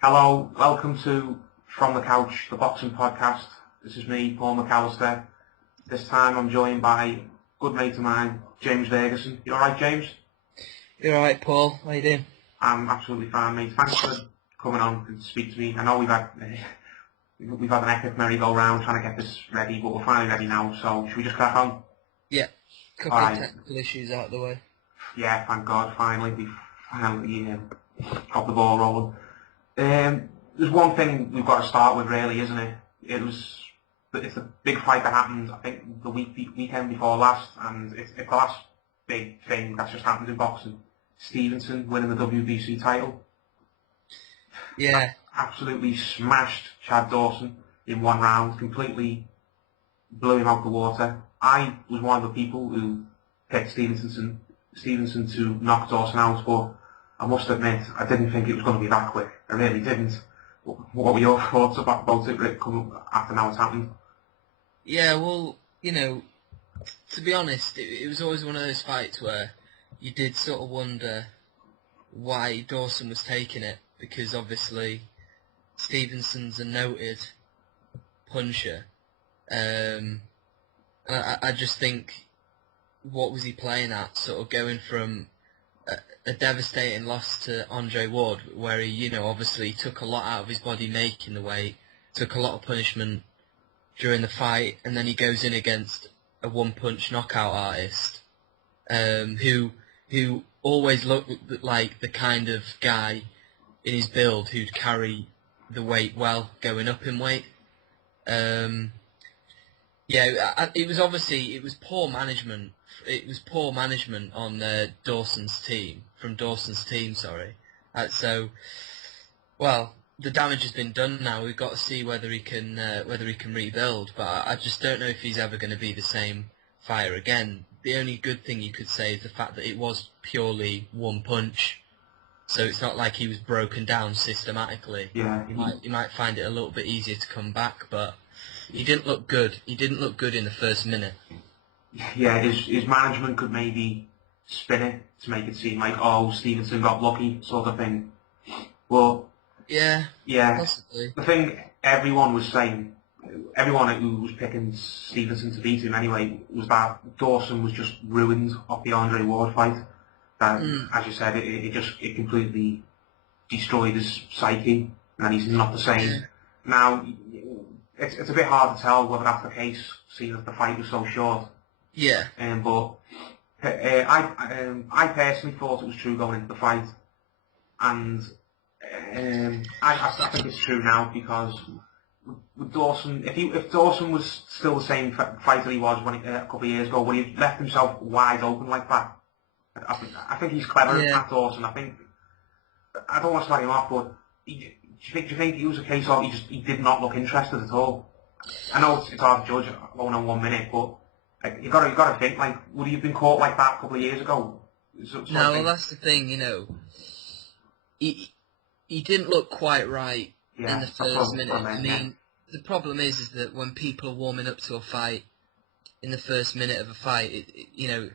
Hello, welcome to From the Couch, the boxing podcast. This is me, Paul McAllister. This time I'm joined by a good mate of mine, James Ferguson. You alright, James? You're alright, Paul. How you doing? I'm absolutely fine, mate. Thanks for coming on and speak to me. I know we've had an epic merry-go-round trying to get this ready, but we're finally ready now, so should we just crack on? Yeah. Couple of technical issues out of the way. Yeah, thank God, finally. We finally got the ball rolling. There's one thing we've got to start with, really, isn't it? It's a big fight that happened, I think, the weekend before last, and it's the last big thing that's just happened in boxing. Stevenson winning the WBC title. Yeah. Absolutely smashed Chad Dawson in one round, completely blew him out the water. I was one of the people who picked Stevenson to knock Dawson out, but I must admit, I didn't think it was going to be that quick. I really didn't. What were your thoughts about it after now it's happened? Yeah, well, to be honest, it was always one of those fights where you did sort of wonder why Dawson was taking it, because obviously Stevenson's a noted puncher. I just think, what was he playing at? Sort of going from a devastating loss to Andre Ward, where he, obviously took a lot out of his body making the weight, took a lot of punishment during the fight, and then he goes in against a one-punch knockout artist, who always looked like the kind of guy in his build who'd carry the weight well going up in weight. It was poor management. It was poor management on Dawson's team, sorry. The damage has been done now. We've got to see whether he can rebuild. But I just don't know if he's ever going to be the same fighter again. The only good thing you could say is the fact that it was purely one punch, so it's not like he was broken down systematically. Yeah. You might find it a little bit easier to come back, but he didn't look good. He didn't look good in the first minute. Yeah, his management could maybe spin it to make it seem like, oh, Stevenson got lucky, sort of thing. But yeah, possibly. The thing everyone was saying, everyone who was picking Stevenson to beat him anyway, was that Dawson was just ruined off the Andre Ward fight. That, as you said, it completely destroyed his psyche, and he's not the same. Yeah. Now, it's a bit hard to tell whether that's the case, seeing as the fight was so short. Yeah. But I personally thought it was true going into the fight, and I think it's true now, because with Dawson, if Dawson was still the same fighter he was a couple of years ago, when he left himself wide open like that, I think he's clever at Dawson. I don't want to slag him off, but do you think it was a case of he did not look interested at all? I know it's hard to judge going on 1 minute, but you got to think, like, would he have been caught like that a couple of years ago? No, well, that's the thing, he didn't look quite right in the first minute. I mean, the problem is that when people are warming up to a fight, in the first minute of a fight, you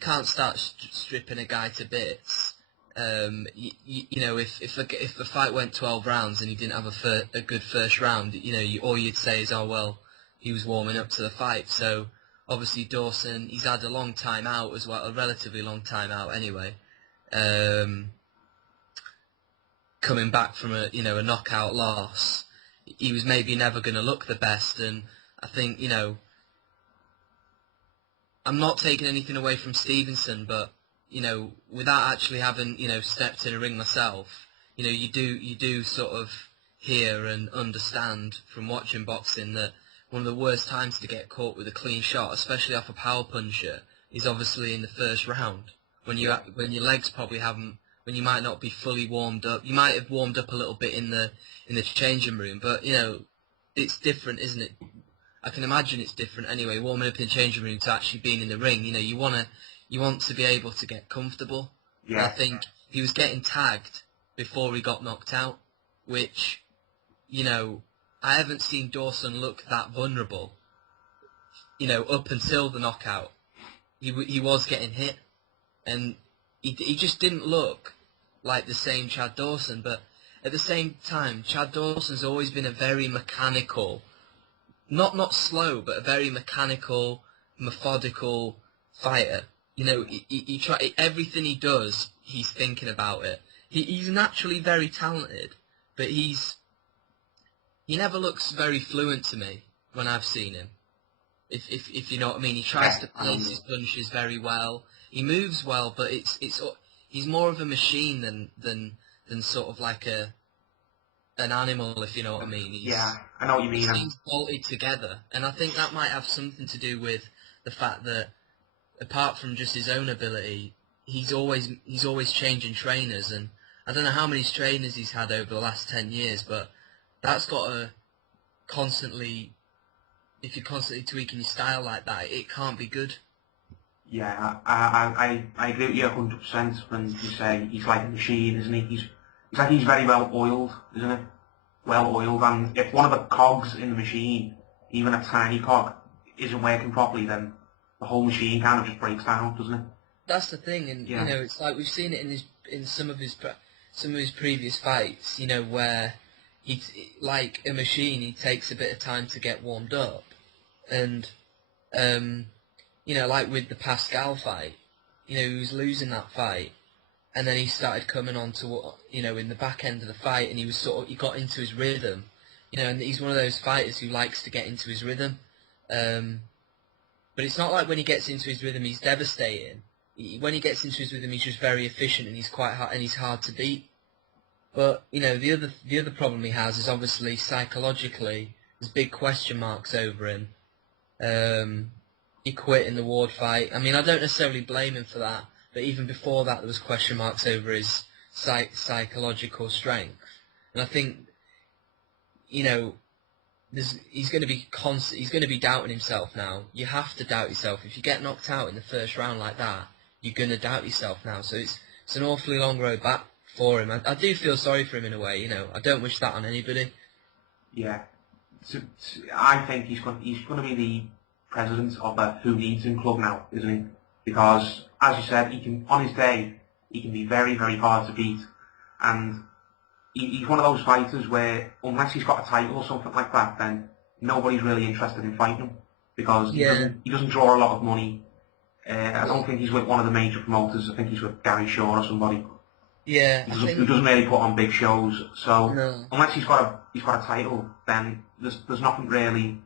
can't start stripping a guy to bits. If the fight went 12 rounds and he didn't have a good first round, all you'd say is, oh well, he was warming up to the fight. So obviously Dawson, he's had a long time out as well, a relatively long time out anyway. Coming back from a knockout loss, he was maybe never going to look the best, and I think I'm not taking anything away from Stevenson, but without actually having stepped in a ring myself, you do sort of hear and understand from watching boxing that one of the worst times to get caught with a clean shot, especially off a power puncher, is obviously in the first round, when your legs probably haven't, when you might not be fully warmed up. You might have warmed up a little bit in the changing room, but it's different, isn't it? I can imagine it's different anyway, warming up in the changing room to actually being in the ring. You want to be able to get comfortable. Yeah. And I think he was getting tagged before he got knocked out, which, I haven't seen Dawson look that vulnerable, up until the knockout. He was getting hit, and he just didn't look like the same Chad Dawson. But at the same time, Chad Dawson's always been a very mechanical, not slow, but a very mechanical, methodical fighter. You know, he try everything he does, he's thinking about it. He's naturally very talented, but he never looks very fluent to me when I've seen him. If you know what I mean, he tries to place his punches very well. He moves well, but he's more of a machine than sort of like an animal, if you know what I mean. I know what you mean. He seems bolted together, and I think that might have something to do with the fact that, apart from just his own ability, he's always changing trainers, and I don't know how many trainers he's had over the last 10 years, but that's got to constantly, if you're constantly tweaking your style like that, it can't be good. Yeah, I agree with you 100% when you say he's like a machine, isn't he? He's like he's very well oiled, isn't it? Well oiled, and if one of the cogs in the machine, even a tiny cog, isn't working properly, then the whole machine kind of just breaks down, doesn't it? That's the thing, and you know, it's like we've seen it in some of his previous fights, you know, where he's like a machine. He takes a bit of time to get warmed up, and you know, like with the Pascal fight, you know, he was losing that fight, and then he started coming on to, you know, in the back end of the fight, and he got into his rhythm, you know, and he's one of those fighters who likes to get into his rhythm, but it's not like when he gets into his rhythm he's devastating. When he gets into his rhythm he's just very efficient, and he's hard to beat. But you know, the other problem he has is obviously psychologically there's big question marks over him. He quit in the Ward fight. I mean, I don't necessarily blame him for that, but even before that there was question marks over his psychological strength. And I think, you know, he's going to be doubting himself now. You have to doubt yourself. If you get knocked out in the first round like that, you're going to doubt yourself now. So it's an awfully long road back for him. I do feel sorry for him in a way, you know. I don't wish that on anybody. Yeah. I think he's going to be the president of the Who Needs Him club now, isn't he? Because, as you said, on his day, he can be very, very hard to beat. And he's one of those fighters where, unless he's got a title or something like that, then nobody's really interested in fighting him. Because he doesn't draw a lot of money. I don't think he's with one of the major promoters. I think he's with Gary Shaw or somebody. Yeah, who doesn't really put on big shows. So unless he's got a title, then there's nothing really.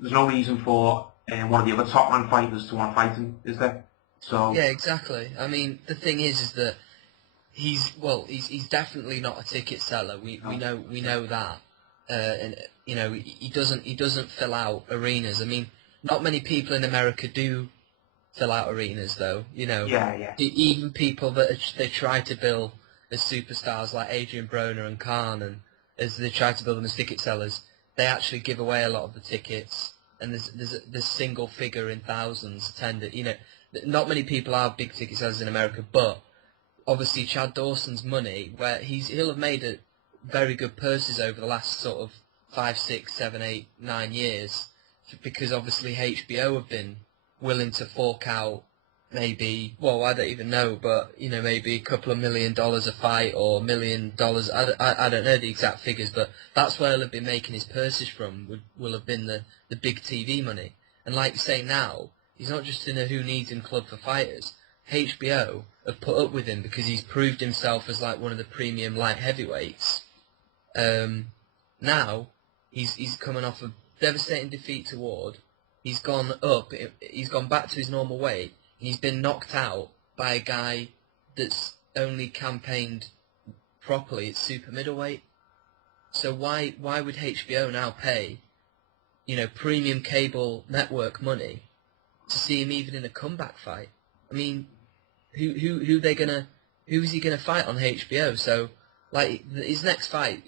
There's no reason for one of the other top man fighters to want to fight him, is there? So yeah, exactly. I mean, the thing is that he's definitely not a ticket seller. We know that, and you know, he doesn't fill out arenas. I mean, not many people in America do fill out arenas, though. You know, even people that they try to bill as superstars like Adrian Broner and Khan, and as they try to bill them as ticket sellers, they actually give away a lot of the tickets, and there's single figure in thousands attended. You know, not many people are big ticket sellers in America, but obviously Chad Dawson's money, where he'll have made very good purses over the last sort of 5, 6, 7, 8, 9 years, because obviously HBO have been willing to fork out maybe, well, I don't even know, but you know, maybe a couple of $1 million a fight, or $1 million. I don't know the exact figures, but that's where he'll have been making his purses from. Will have been the big TV money. And like you say now, he's not just in a Who Needs Him club for fighters. HBO have put up with him because he's proved himself as like one of the premium light heavyweights. Now he's coming off a devastating defeat to Ward. He's gone up. He's gone back to his normal weight. And he's been knocked out by a guy that's only campaigned properly at super middleweight. So why would HBO now pay, you know, premium cable network money to see him even in a comeback fight? I mean, who is he gonna fight on HBO? So like his next fight,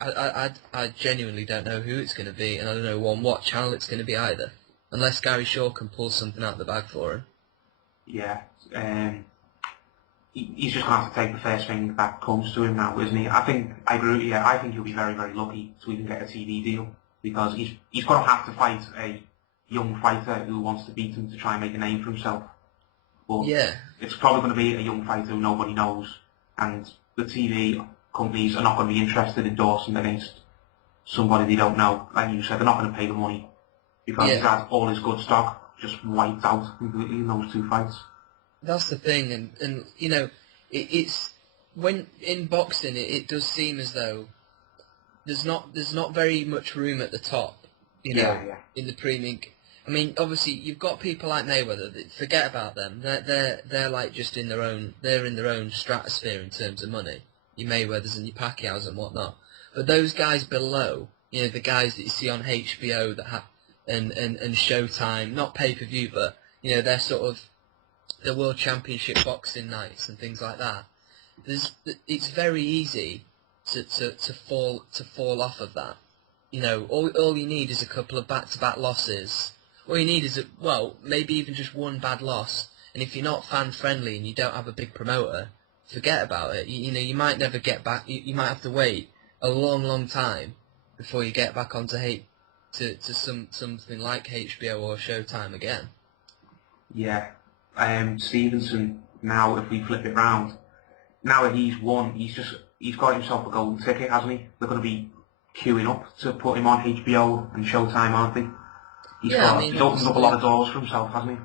I genuinely don't know who it's gonna be, and I don't know on what channel it's gonna be either, unless Gary Shaw can pull something out of the bag for him. Yeah, he's just going to have to take the first thing that comes to him now, isn't he? I agree with you. I think he'll be very, very lucky to even get a TV deal, because he's going to have to fight a young fighter who wants to beat him to try and make a name for himself. But it's probably going to be a young fighter who nobody knows, and the TV companies are not going to be interested in Dawson against somebody they don't know. Like you said, they're not going to pay the money because he's had all his good stock just wiped out completely in those 2 fights. That's the thing, and you know, it's when in boxing it does seem as though there's not very much room at the top, you know, in the premium. I mean, obviously you've got people like Mayweather. Forget about them. They're like just in their own. They're in their own stratosphere in terms of money. Your Mayweathers and your Pacquiaos and whatnot. But those guys below, you know, the guys that you see on HBO that have and Showtime, not pay-per-view, but you know, they're sort of the World Championship boxing nights and things like that. It's very easy to fall off of that. You know, all you need is a couple of back-to-back losses. All you need is maybe even just one bad loss. And if you're not fan-friendly and you don't have a big promoter, forget about it. You know, you might never get back. You might have to wait a long time before you get back onto something like HBO or Showtime again. Yeah. Stevenson, now if we flip it round, now that he's won, he's got himself a golden ticket, hasn't he? They're going to be queuing up to put him on HBO and Showtime, aren't they? He's opened up a lot of doors for himself, hasn't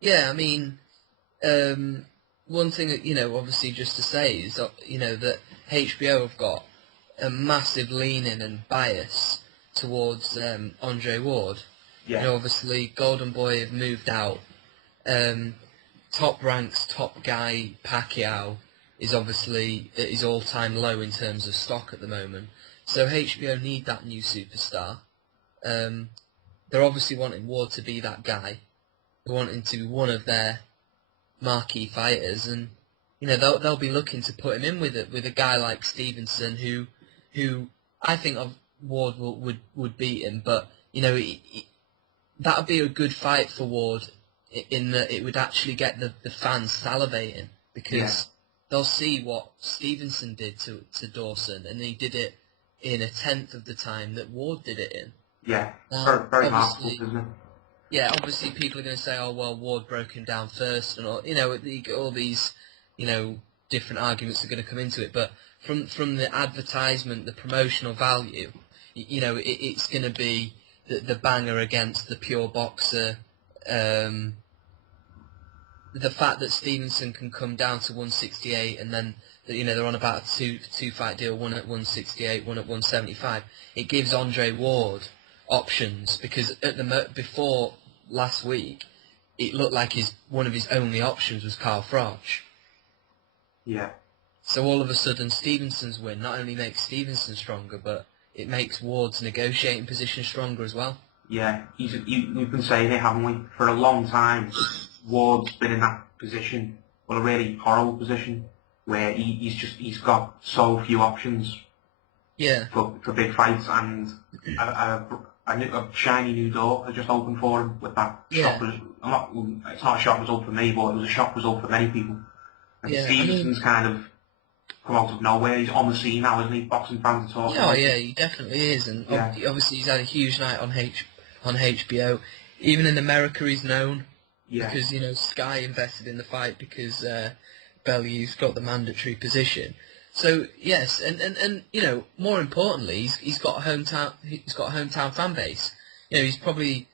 he? Yeah, I mean, one thing that, you know, obviously just to say is, you know, that HBO have got a massive leaning and bias towards Andre Ward. Yeah. You know, obviously Golden Boy have moved out. Top ranks, top guy Pacquiao is obviously at his all-time low in terms of stock at the moment. So HBO need that new superstar. They're obviously wanting Ward to be that guy. They're wanting to be one of their marquee fighters, and you know they'll be looking to put him in with a guy like Stevenson, who I think Ward would beat him, but you know that would be a good fight for Ward in that it would actually get the fans salivating because they'll see what Stevenson did to Dawson, and he did it in a tenth of the time that Ward did it in. Yeah, very remarkable, isn't it? Yeah, obviously people are going to say, oh, well, Ward broke him down first, and all, you know, all these, you know, different arguments are going to come into it, but from the advertisement, the promotional value, you know, it's going to be the banger against the pure boxer. The fact that Stevenson can come down to 168 and then, you know, they're on about a two fight deal, one at 168, one at 175. It gives Andre Ward options because before last week, it looked like one of his only options was Carl Froch. Yeah. So all of a sudden, Stevenson's win not only makes Stevenson stronger, but it makes Ward's negotiating position stronger as well. Yeah, we've been saying it, haven't we, for a long time. Ward's been in that position, well, a really horrible position, where he's got so few options. Yeah. For big fights, and a shiny new door has just opened for him with that shock. It's not a shock result for me, but it was a shock result for many people. And Stevenson's kind of come out of nowhere. He's on the scene now, isn't he? Boxing fans are talking. Oh yeah, he definitely is, and obviously he's had a huge night on HBO. Even in America, he's known because you know Sky invested in the fight because Bellew's got the mandatory position. So yes, and you know more importantly, he's got a hometown fan base. You know he's probably,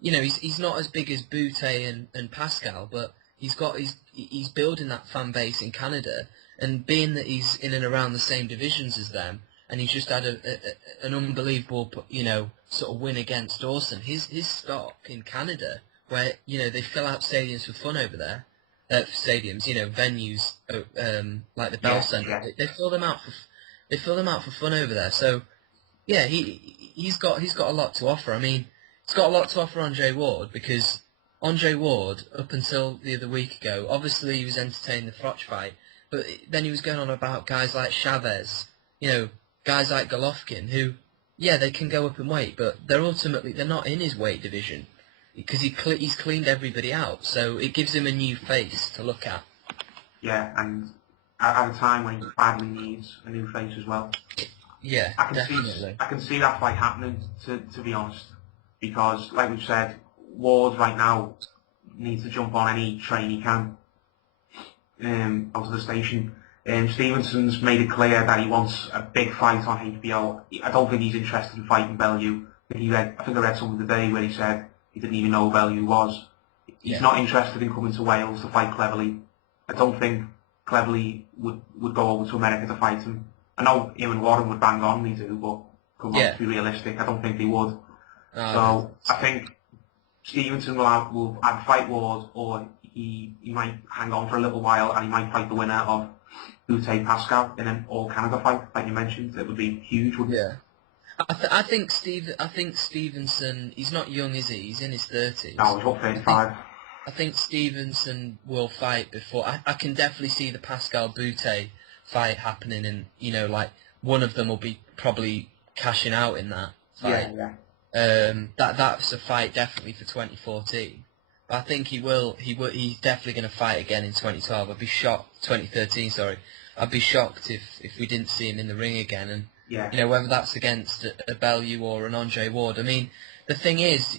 you know he's not as big as Bute and Pascal, but he's building that fan base in Canada, and being that he's in and around the same divisions as them, and he's just had an unbelievable, you know, sort of win against Dawson. His stock in Canada, where you know they fill out stadiums for fun over there. Stadiums, you know, venues like the Bell Centre. They fill them out for fun over there. So yeah, he's got a lot to offer. I mean, he's got a lot to offer Andre Ward because Andre Ward, up until the other week ago, obviously he was entertaining the Froch fight, but then he was going on about guys like Chavez, you know, guys like Golovkin, who they can go up in weight, but they're not in his weight division. Because he's cleaned everybody out, so it gives him a new face to look at. Yeah, and at a time when he badly needs a new face as well. Yeah, definitely. I can see that fight happening, to be honest, because, like we've said, Ward right now needs to jump on any train he can out of the station. Stevenson's made it clear that he wants a big fight on HBO. I don't think he's interested in fighting Bellew. I think I read something today where he said he didn't even know who Bellew was. He's not interested in coming to Wales to fight Cleverly. I don't think Cleverly would go over to America to fight him. I know him and Warren would bang on, they do, but come on, to be realistic, I don't think they would. So I think Stevenson will add fight wars, or he might hang on for a little while and he might fight the winner of Butte Pascal in an all-Canada fight, like you mentioned. It would be huge, wouldn't it? I think Stevenson, he's not young, is he? He's in his 30s. No, he's up 35. I think Stevenson will fight before. I can definitely see the Pascal Butte fight happening, and like one of them will be probably cashing out in that fight. That's a fight definitely for 2014. But I think he's definitely going to fight again in 2012. 2013, sorry. I'd be shocked if we didn't see him in the ring again, and whether that's against a Bellew or an Andre Ward. I mean, the thing is,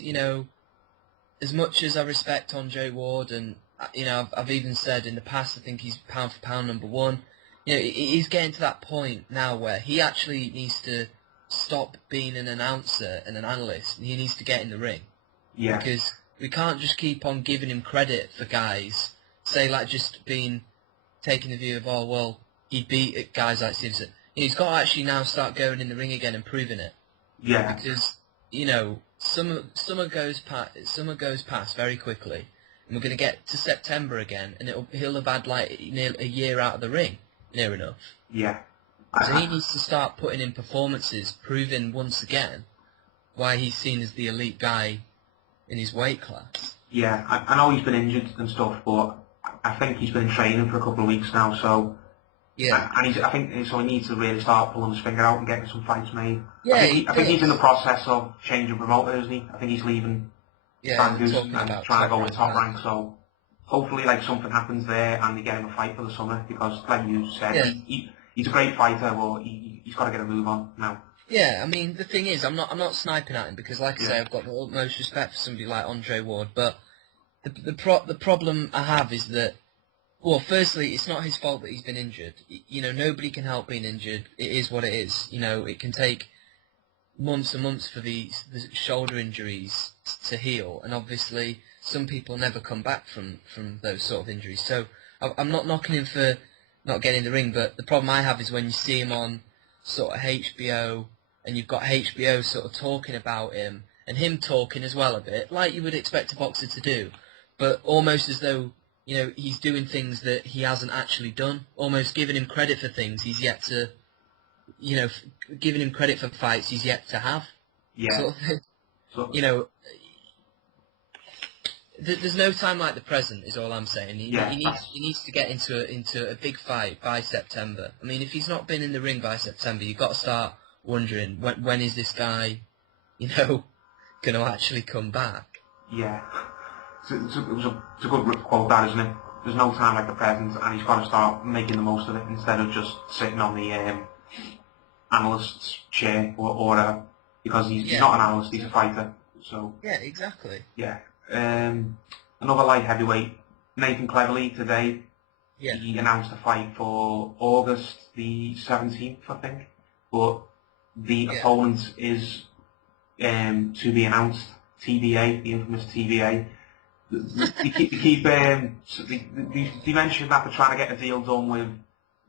as much as I respect Andre Ward, and I've even said in the past I think he's pound for pound number one. He's getting to that point now where he actually needs to stop being an announcer and an analyst. He needs to get in the ring. Yeah. Because we can't just keep on giving him credit for guys, say like just taking the view of, oh well, he beat guys like Stevenson. He's got to actually now start going in the ring again and proving it. Yeah. Because summer goes past very quickly, and we're going to get to September again, and he'll have had like near a year out of the ring, near enough. Yeah. So he needs to start putting in performances, proving once again why he's seen as the elite guy in his weight class. Yeah, I know he's been injured and stuff, but I think he's been training for a couple of weeks now, so yeah. And I think so. He needs to really start pulling his finger out and getting some fights made. Yeah, I think he's in the process of changing promoter, isn't he? I think he's leaving Bangus and trying to go with Top Rank. So hopefully, like something happens there and they get him a fight for the summer, because, like you said, he's a great fighter, but he's got to get a move on now. Yeah, I mean, the thing is, I'm not sniping at him because, like I say, I've got the utmost respect for somebody like Andre Ward. But the problem I have is that, well, firstly, it's not his fault that he's been injured. Nobody can help being injured. It is what it is. It can take months and months for the shoulder injuries to heal, and obviously some people never come back from those sort of injuries. So I'm not knocking him for not getting in the ring, but the problem I have is when you see him on sort of HBO, and you've got HBO sort of talking about him, and him talking as well a bit, like you would expect a boxer to do, but almost as though, he's doing things that he hasn't actually done, almost giving him credit for things he's yet to, giving him credit for fights he's yet to have. Yeah. Sort of thing. There's no time like the present, is all I'm saying. He needs to get into a big fight by September. I mean, if he's not been in the ring by September, you've got to start wondering, when is this guy, going to actually come back? Yeah. It's a good quote, that, isn't it? There's no time like the present, and he's got to start making the most of it instead of just sitting on the analyst's chair or because he's not an analyst, he's a fighter. So yeah, exactly. Yeah. Another light heavyweight, Nathan Cleverly, today. Yeah. He announced a fight for August the 17th, I think, but the opponent is to be announced. TBA, the infamous TBA. They mentioned that they're trying to get a deal done with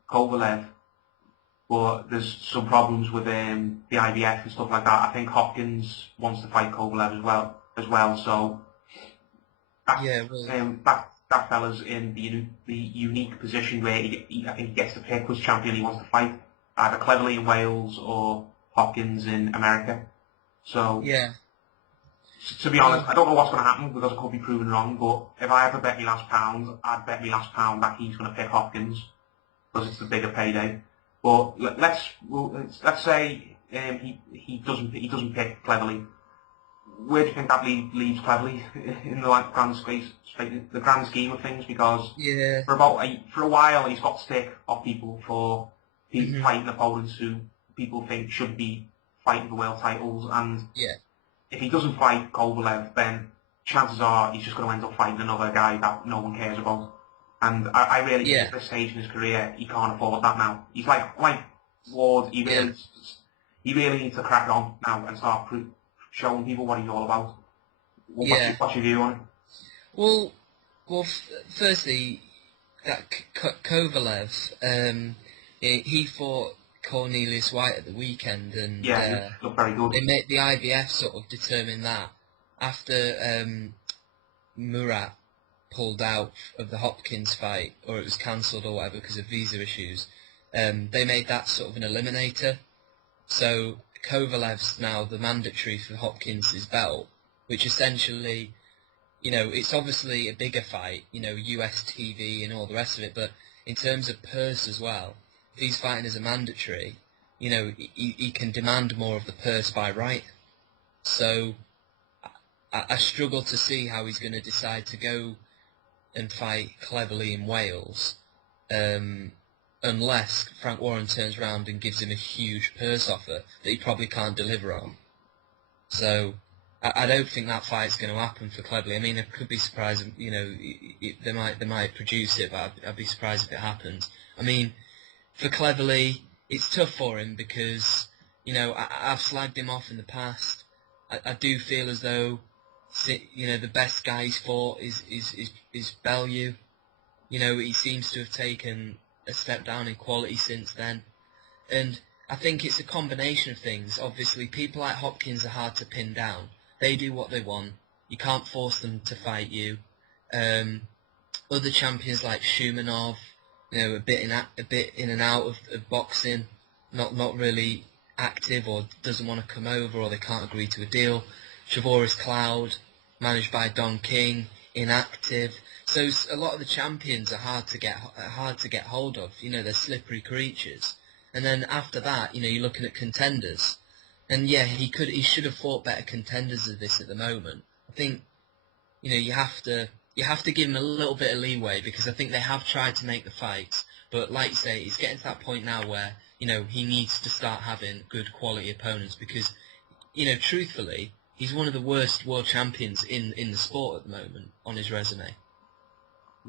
Kovalev, but there's some problems with the IBF and stuff like that. I think Hopkins wants to fight Kovalev as well. So that fella's in the unique position where I think he gets to pick which champion he wants to fight, either Cleverly in Wales or Hopkins in America. So yeah. To be honest, I don't know what's going to happen because I could be proven wrong, but if I ever bet me last pound, I'd bet me last pound that he's going to pick Hopkins because it's the bigger payday. But let's say he doesn't pick Cleverly. Where do you think that leaves Cleverly in the grand scheme of things? Because for a while he's got stick off people for fighting opponents who people think should be fighting for world titles, and if he doesn't fight Kovalev, then chances are he's just going to end up fighting another guy that no one cares about. And I really think Yeah. at this stage in his career, he can't afford that now. He's like Ward, he really needs to crack on now and start showing people what he's all about. Yeah. What's your view on it? Well, firstly, that Kovalev, he fought Cornelius White at the weekend, and Yeah, he looked very good. they made the IBF sort of determine that after Murat pulled out of the Hopkins fight, or it was cancelled or whatever because of visa issues. They made that sort of an eliminator. So Kovalev's now the mandatory for Hopkins' belt, which essentially, it's obviously a bigger fight, US TV and all the rest of it, but in terms of purse as well, if he's fighting as a mandatory, he can demand more of the purse by right. So I struggle to see how he's going to decide to go and fight Cleverly in Wales, unless Frank Warren turns around and gives him a huge purse offer that he probably can't deliver on. So I don't think that fight's going to happen for Cleverly. I mean, I could be surprised, they might produce it, but I'd be surprised if it happens. I mean, for Cleverly, it's tough for him because, I've slagged him off in the past. I do feel as though, the best guy he's fought is Bellew. He seems to have taken a step down in quality since then. And I think it's a combination of things. Obviously, people like Hopkins are hard to pin down. They do what they want. You can't force them to fight you. Other champions like Shumanov, a bit in and out of boxing, not really active, or doesn't want to come over, or they can't agree to a deal. Chavoris Cloud, managed by Don King, inactive. So a lot of the champions are hard to get hold of. They're slippery creatures. And then after that, you're looking at contenders. And yeah, he should have fought better contenders of this at the moment. I think, you have to give him a little bit of leeway, because I think they have tried to make the fights. But like you say, it's getting to that point now where, he needs to start having good quality opponents, because, truthfully, he's one of the worst world champions in the sport at the moment on his resume.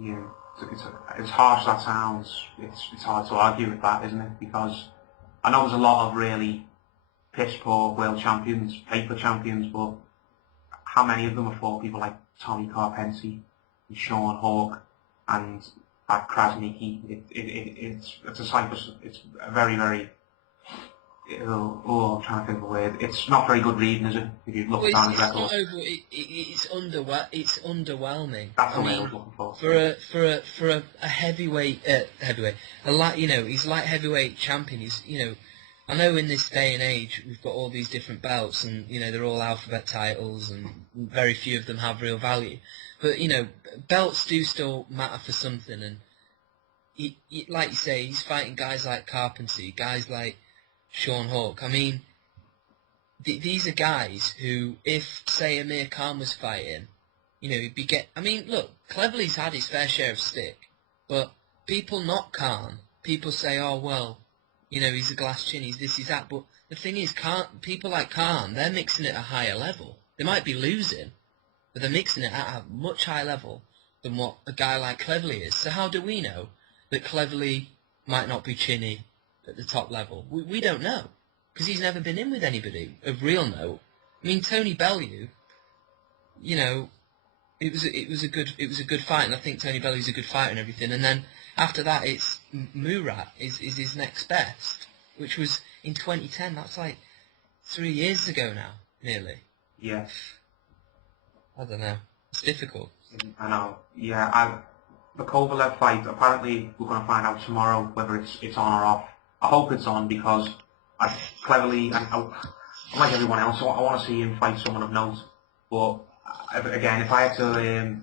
Yeah, it's harsh that sounds. It's hard to argue with that, isn't it? Because I know there's a lot of really piss poor world champions, paper champions, but how many of them have fought people like Tommy Karpenty and Sean Hawke and that Krasnicki? It's a sight. It's a very, very. I'm trying to think of a word. It's not very good reading, is it? If you look down his record. It's underwhelming. That's what I was looking for. For a heavyweight, he's light heavyweight champion. He's, I know in this day and age we've got all these different belts, and they're all alphabet titles, and very few of them have real value. But belts do still matter for something, and like you say, he's fighting guys like Carpentry, guys like Sean Hawke. I mean, these are guys who, if, say, Amir Khan was fighting, he'd be I mean, look, Cleverly's had his fair share of stick, but people knock Khan. People say, oh, well, he's a glass chin, he's this, he's that. But the thing is, people like Khan, they're mixing it at a higher level. They might be losing, but they're mixing it at a much higher level than what a guy like Cleverly is. So how do we know that Cleverly might not be chinny at the top level? We don't know, because he's never been in with anybody of real note. I mean, Tony Bellew, it was a good fight, and I think Tony Bellew's a good fighter and everything. And then after that, it's Murat is his next best, which was in 2010. That's like 3 years ago now, nearly. Yeah. I don't know. It's difficult. I know. Yeah. The Kovalev fight. Apparently, we're going to find out tomorrow whether it's on or off. I hope it's on, because Cleverly, and like everyone else, I want to see him fight someone of note. But again, if I had to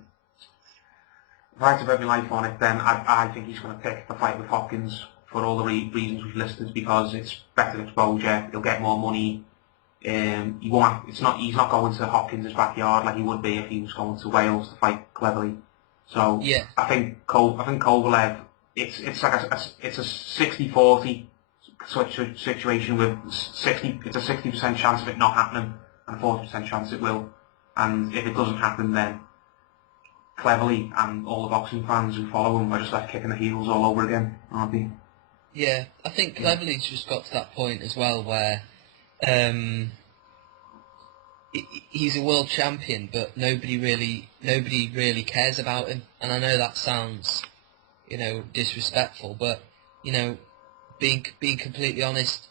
bet my life on it, then I think he's going to pick the fight with Hopkins for all the reasons we've listed, because it's better exposure. He'll get more money. He's not going to Hopkins' backyard like he would be if he was going to Wales to fight Cleverly. So yeah. I think Kovalev, it's a 60-40 such a situation with it's a 60% chance of it not happening and a 40% chance it will. And if it doesn't happen, then Cleverly and all the boxing fans who follow him are just left kicking the heels all over again, aren't they? Yeah, I think Cleverly's just got to that point as well where he's a world champion, but nobody really cares about him. And I know that sounds, disrespectful, but being completely honest,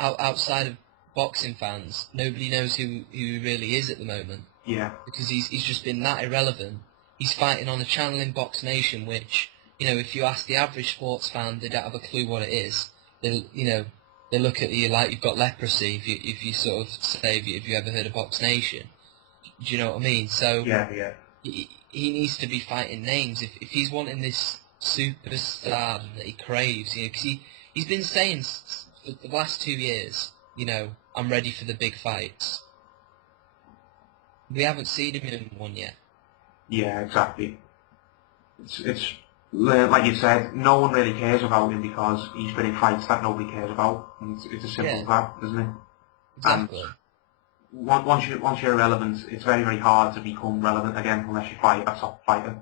outside of boxing fans, nobody knows who he really is at the moment. Yeah. Because he's just been that irrelevant. He's fighting on a channel in Box Nation, which, if you ask the average sports fan, they don't have a clue what it is. They look at you like you've got leprosy if you sort of say, have you ever heard of Box Nation? Do you know what I mean? So Yeah. he needs to be fighting names. If he's wanting this superstar that he craves, because he's been saying for the last 2 years, I'm ready for the big fights. We haven't seen him in one yet. Yeah, exactly. It's like you said, no one really cares about him because he's been in fights that nobody cares about. And it's as simple as that, isn't it? Exactly. And once you're irrelevant, it's very, very hard to become relevant again unless you fight a top fighter.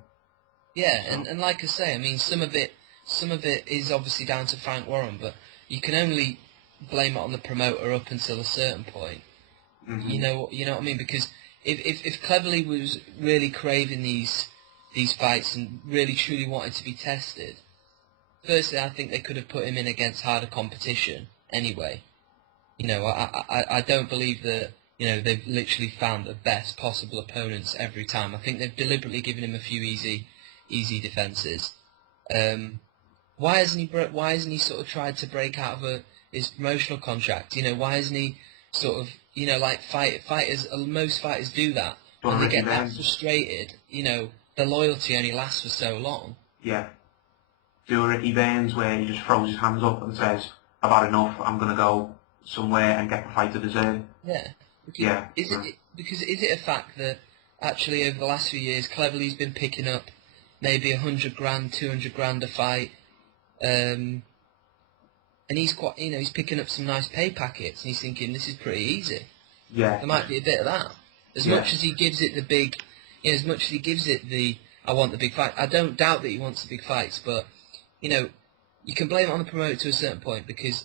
Yeah, so. and like I say, I mean, some of it is obviously down to Frank Warren, but you can only blame it on the promoter up until a certain point. Mm-hmm. You know what I mean? Because if Cleverly was really craving these fights and really truly wanted to be tested, firstly, I think they could have put him in against harder competition anyway. I don't believe that, they've literally found the best possible opponents every time. I think they've deliberately given him a few easy defences. Why hasn't he sort of tried to break out of his promotional contract? Why hasn't he sort of, like fighters, most fighters do that. When they get that frustrated, the loyalty only lasts for so long. Yeah. Do a Ricky Burns where he just throws his hands up and says, I've had enough, I'm going to go somewhere and get the fight I deserve. Yeah. Because is it a fact that actually over the last few years, Cleverly's been picking up maybe 100 grand, 200 grand a fight, and he's quite, he's picking up some nice pay packets, and he's thinking this is pretty easy. Yeah. There might be a bit of that. As much as he gives it the big, as much as he gives it the, I want the big fight. I don't doubt that he wants the big fights, but you can blame it on the promoter to a certain point because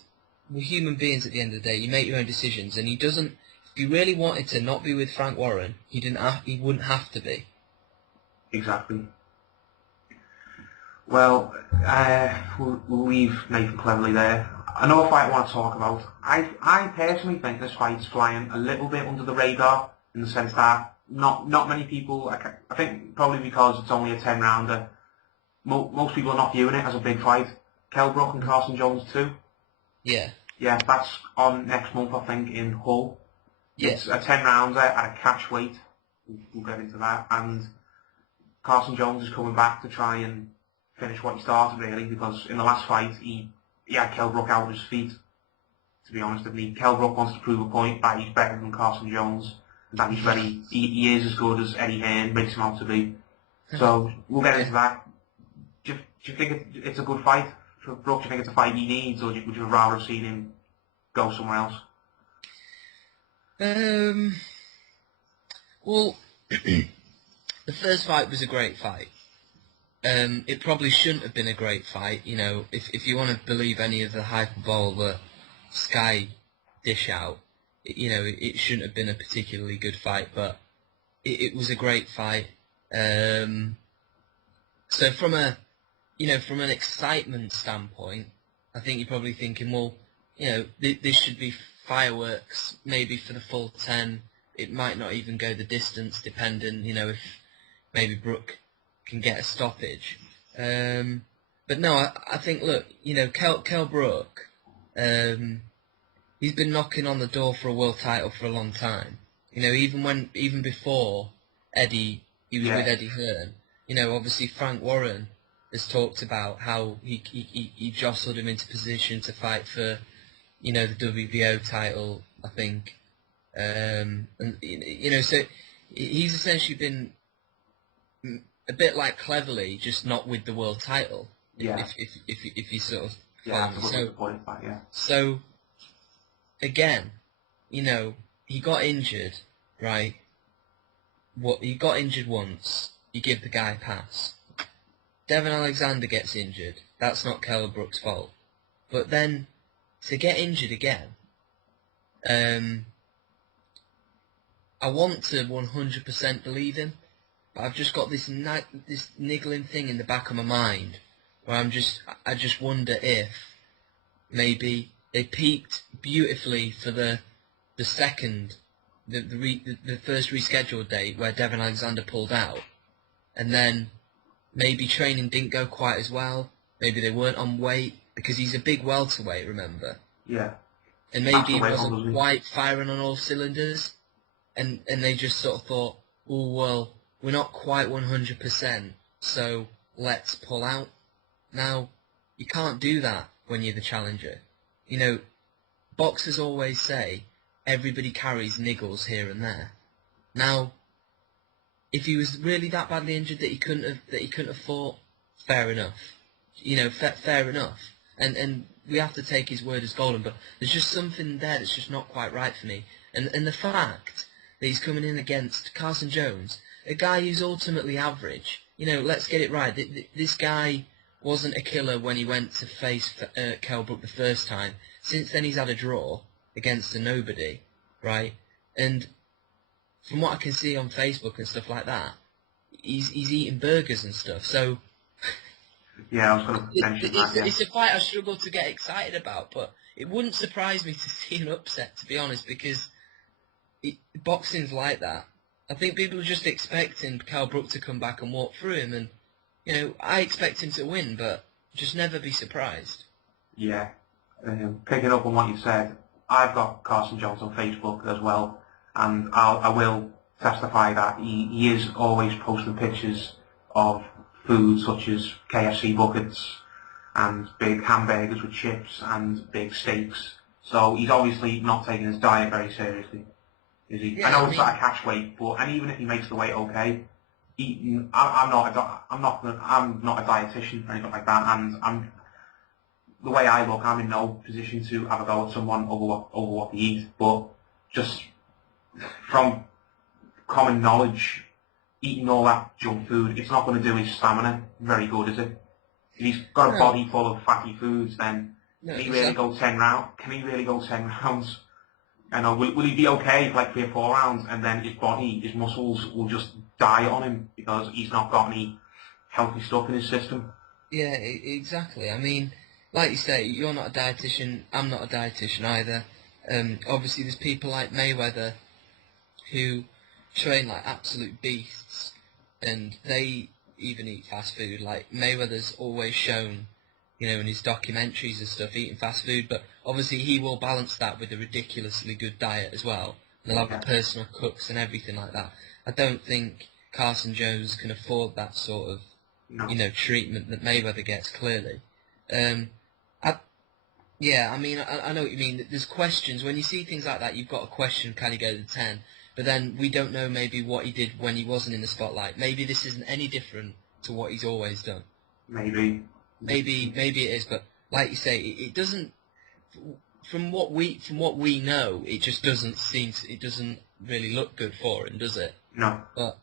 we're human beings at the end of the day. You make your own decisions, and he doesn't. If he really wanted to not be with Frank Warren, he wouldn't have to be. Exactly. Well, we'll leave Nathan Cleverly there. Another fight I want to talk about. I personally think this fight's flying a little bit under the radar in the sense that not many people. I think probably because it's only a 10-rounder. Most people are not viewing it as a big fight. Kell Brook and Carson Jones too. Yeah. Yeah, that's on next month, I think, in Hull. Yeah. It's a 10-rounder at a catch weight. We'll get into that. And Carson Jones is coming back to try and finish what he started, really, because in the last fight, he had Kell Brook out on his feet, to be honest with me. Kell Brook wants to prove a point that he's better than Carson Jones, and that he is as good as Eddie Hearn makes him out to be. So, we'll get into that. Do you think it's a good fight for Brook? Do you think it's a fight he needs, or would you rather have seen him go somewhere else? Well, the first fight was a great fight. It probably shouldn't have been a great fight, if you want to believe any of the hyperbole that Sky dish out, it shouldn't have been a particularly good fight, but it was a great fight. So from an excitement standpoint, I think you're probably thinking, well, this should be fireworks, maybe for the full 10. It might not even go the distance, depending, if maybe Brook can get a stoppage. But no, I think, look, Kell Brook, he's been knocking on the door for a world title for a long time. Even before Eddie, he was with Eddie Hearn. Obviously Frank Warren has talked about how he jostled him into position to fight for, the WBO title, I think. And so he's essentially been a bit like Cleverly, just not with the world title. Yeah. If you sort of that's a good point. Yeah. So again, he got injured, right? He got injured once, you give the guy a pass. Devon Alexander gets injured. That's not Kell Brook's fault. But then, to get injured again, I want to 100% believe him, but I've just got this niggling thing in the back of my mind where I just wonder if maybe they peaked beautifully for the first rescheduled date where Devon Alexander pulled out, and then maybe training didn't go quite as well. Maybe they weren't on weight because he's a big welterweight, remember? Yeah. And maybe he wasn't quite firing on all cylinders, and they just sort of thought, oh well, we're not quite 100%, so let's pull out. Now, you can't do that when you're the challenger. You know, boxers always say everybody carries niggles here and there. Now, if he was really that badly injured that he couldn't have fought, fair enough. You know, fair enough. And we have to take his word as golden, but there's just something there that's just not quite right for me. And the fact that he's coming in against Carson Jones, a guy who's ultimately average. You know, let's get it right. This guy wasn't a killer when he went to face Kell Brook the first time. Since then he's had a draw against a nobody, right? And from what I can see on Facebook and stuff like that, he's eating burgers and stuff. So yeah, I was going to mention that. Yeah. It's a fight I struggle to get excited about, but it wouldn't surprise me to see an upset, to be honest, because boxing's like that. I think people are just expecting Kell Brook to come back and walk through him, and you know, I expect him to win, but just never be surprised. Yeah, picking up on what you said, I've got Carson Jones on Facebook as well, and I will testify that he is always posting pictures of food such as KFC buckets and big hamburgers with chips and big steaks. So he's obviously not taking his diet very seriously, is he? Yeah, I know it's like a catch weight, and even if he makes the weight okay, eating. I'm not a dietitian or anything like that, and the way I look, I'm in no position to have a go at someone over what they eat. But just from common knowledge, eating all that junk food, it's not going to do his stamina very good, is it? If he's got a body full of fatty foods, then can he really go 10 rounds? Can he really go 10 rounds? You know, will he be okay for like 3 or 4 rounds, and then his body, his muscles will just die on him because he's not got any healthy stuff in his system? Yeah, exactly. I mean, like you say, you're not a dietitian, I'm not a dietitian either. Obviously there's people like Mayweather who train like absolute beasts, and they even eat fast food. Like Mayweather's always shown, you know, in his documentaries and stuff, eating fast food, but obviously he will balance that with a ridiculously good diet as well. They'll have personal cooks and everything like that. I don't think Carson Jones can afford that sort of, you know, treatment that Mayweather gets, clearly. Yeah, I mean, I know what you mean. There's questions. When you see things like that, you've got to question, can he go to 10? But then we don't know maybe what he did when he wasn't in the spotlight. Maybe this isn't any different to what he's always done. Maybe it is, but like you say, it doesn't. From what we know, it just doesn't seem to, it doesn't really look good for him, does it? No. But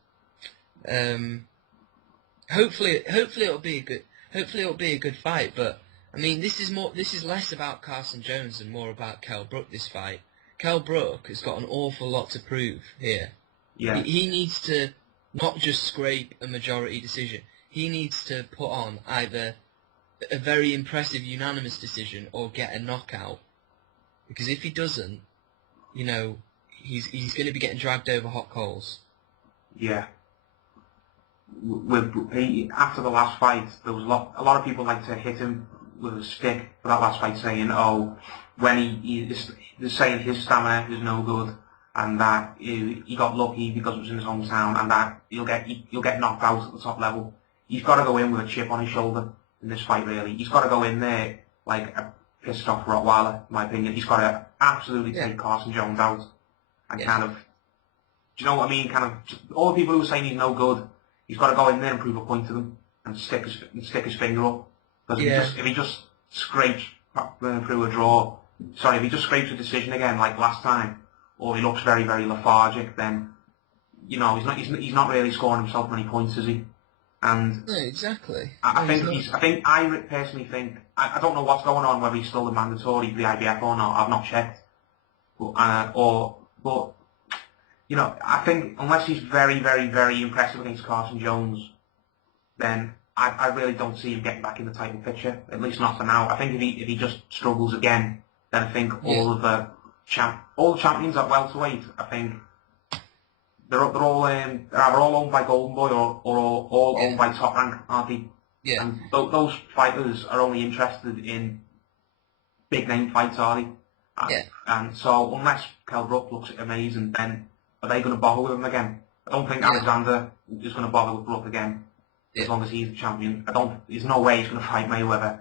hopefully it'll be a good fight. But I mean, this is less about Carson Jones and more about Kell Brook. This fight, Kell Brook has got an awful lot to prove here. Yeah. He needs to not just scrape a majority decision. He needs to put on either a very impressive unanimous decision or get a knockout. Because if he doesn't, you know, he's going to be getting dragged over hot coals. Yeah. After the last fight, there was a lot of people like to hit him with a stick for that last fight, saying, "Oh, when they're saying his stamina is no good, and that he got lucky because it was in his hometown, and that you'll get knocked out at the top level." He's got to go in with a chip on his shoulder in this fight. Really, he's got to go in there like a pissed off Rottweiler, in my opinion. He's got to absolutely take Carson Jones out and kind of, do you know what I mean? Kind of all the people who are saying he's no good. He's got to go in there and prove a point to them and stick his finger up. Because if he just scrapes through a draw, if he just scrapes a decision again like last time, or he looks very, very lethargic, then you know, he's not really scoring himself many points, is he? And No, exactly. I No, think I personally think I don't know what's going on, whether he's still the mandatory for the IBF or not. I've not checked, but you know, I think unless he's very, very, very impressive against Carson Jones, then I really don't see him getting back in the title picture. At least not for now. I think if he just struggles again, then I think all the champions at welterweight, I think they're all either all owned by Golden Boy or all owned by Top Rank, aren't they? Yeah. And those fighters are only interested in big name fights, are they? And so unless Kell Brook looks amazing, then are they going to bother with him again? I don't think Alexander is going to bother with Brook again, as long as he's the champion. There's no way he's going to fight Mayweather.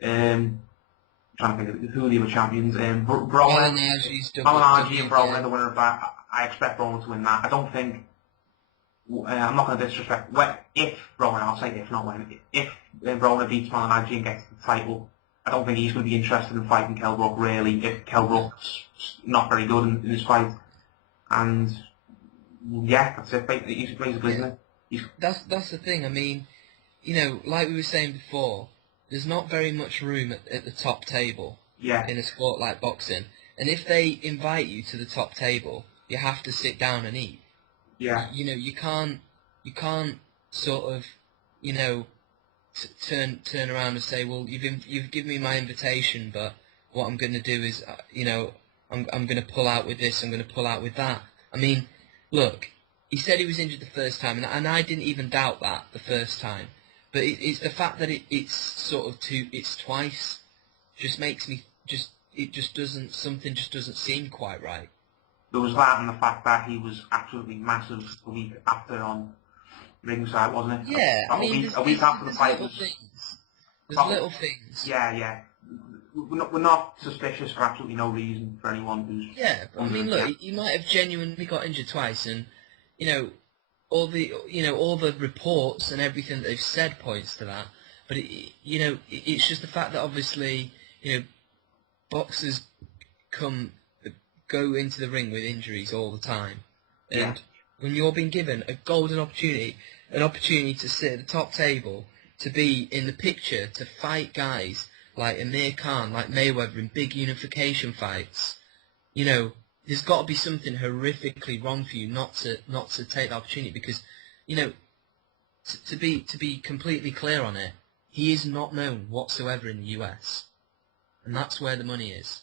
Trying to think of who are the other champions. Broner, Malignaggi and Broner, the winner of that. I expect Broner to win that. I don't think. I'm not going to disrespect. If Broner, I'll say if, not when. If Broner beats Malignaggi and gets the title, I don't think he's going to be interested in fighting Kell Brook, really, if Kell Brook's not very good in this fight. And yeah, that's it. He's basically, isn't it? That's the thing. I mean, you know, like we were saying before, there's not very much room at the top table in a sport like boxing. And if they invite you to the top table, you have to sit down and eat. Yeah. You know, you can't sort of, you know, turn around and say, well, you've given me my invitation, but what I'm going to do is, you know, I'm going to pull out with this, I'm going to pull out with that. I mean, look, he said he was injured the first time, and I didn't even doubt that the first time. But it's the fact that it's sort of it's twice, just makes me something just doesn't seem quite right. There was that, and the fact that he was absolutely massive the week after on ringside, wasn't it? Yeah, I mean, a week after the fight was. There's little things. Yeah. We're not suspicious for absolutely no reason for anyone who's. Yeah, but I mean, look, he might have genuinely got injured twice, and you know, all the reports and everything that they've said points to that. But it's just the fact that obviously, you know, boxers go into the ring with injuries all the time, and when you're being given a golden opportunity, an opportunity to sit at the top table, to be in the picture, to fight guys like Amir Khan, like Mayweather in big unification fights, you know, there's got to be something horrifically wrong for you not to take the opportunity, because, you know, to be completely clear on it, he is not known whatsoever in the US, and that's where the money is,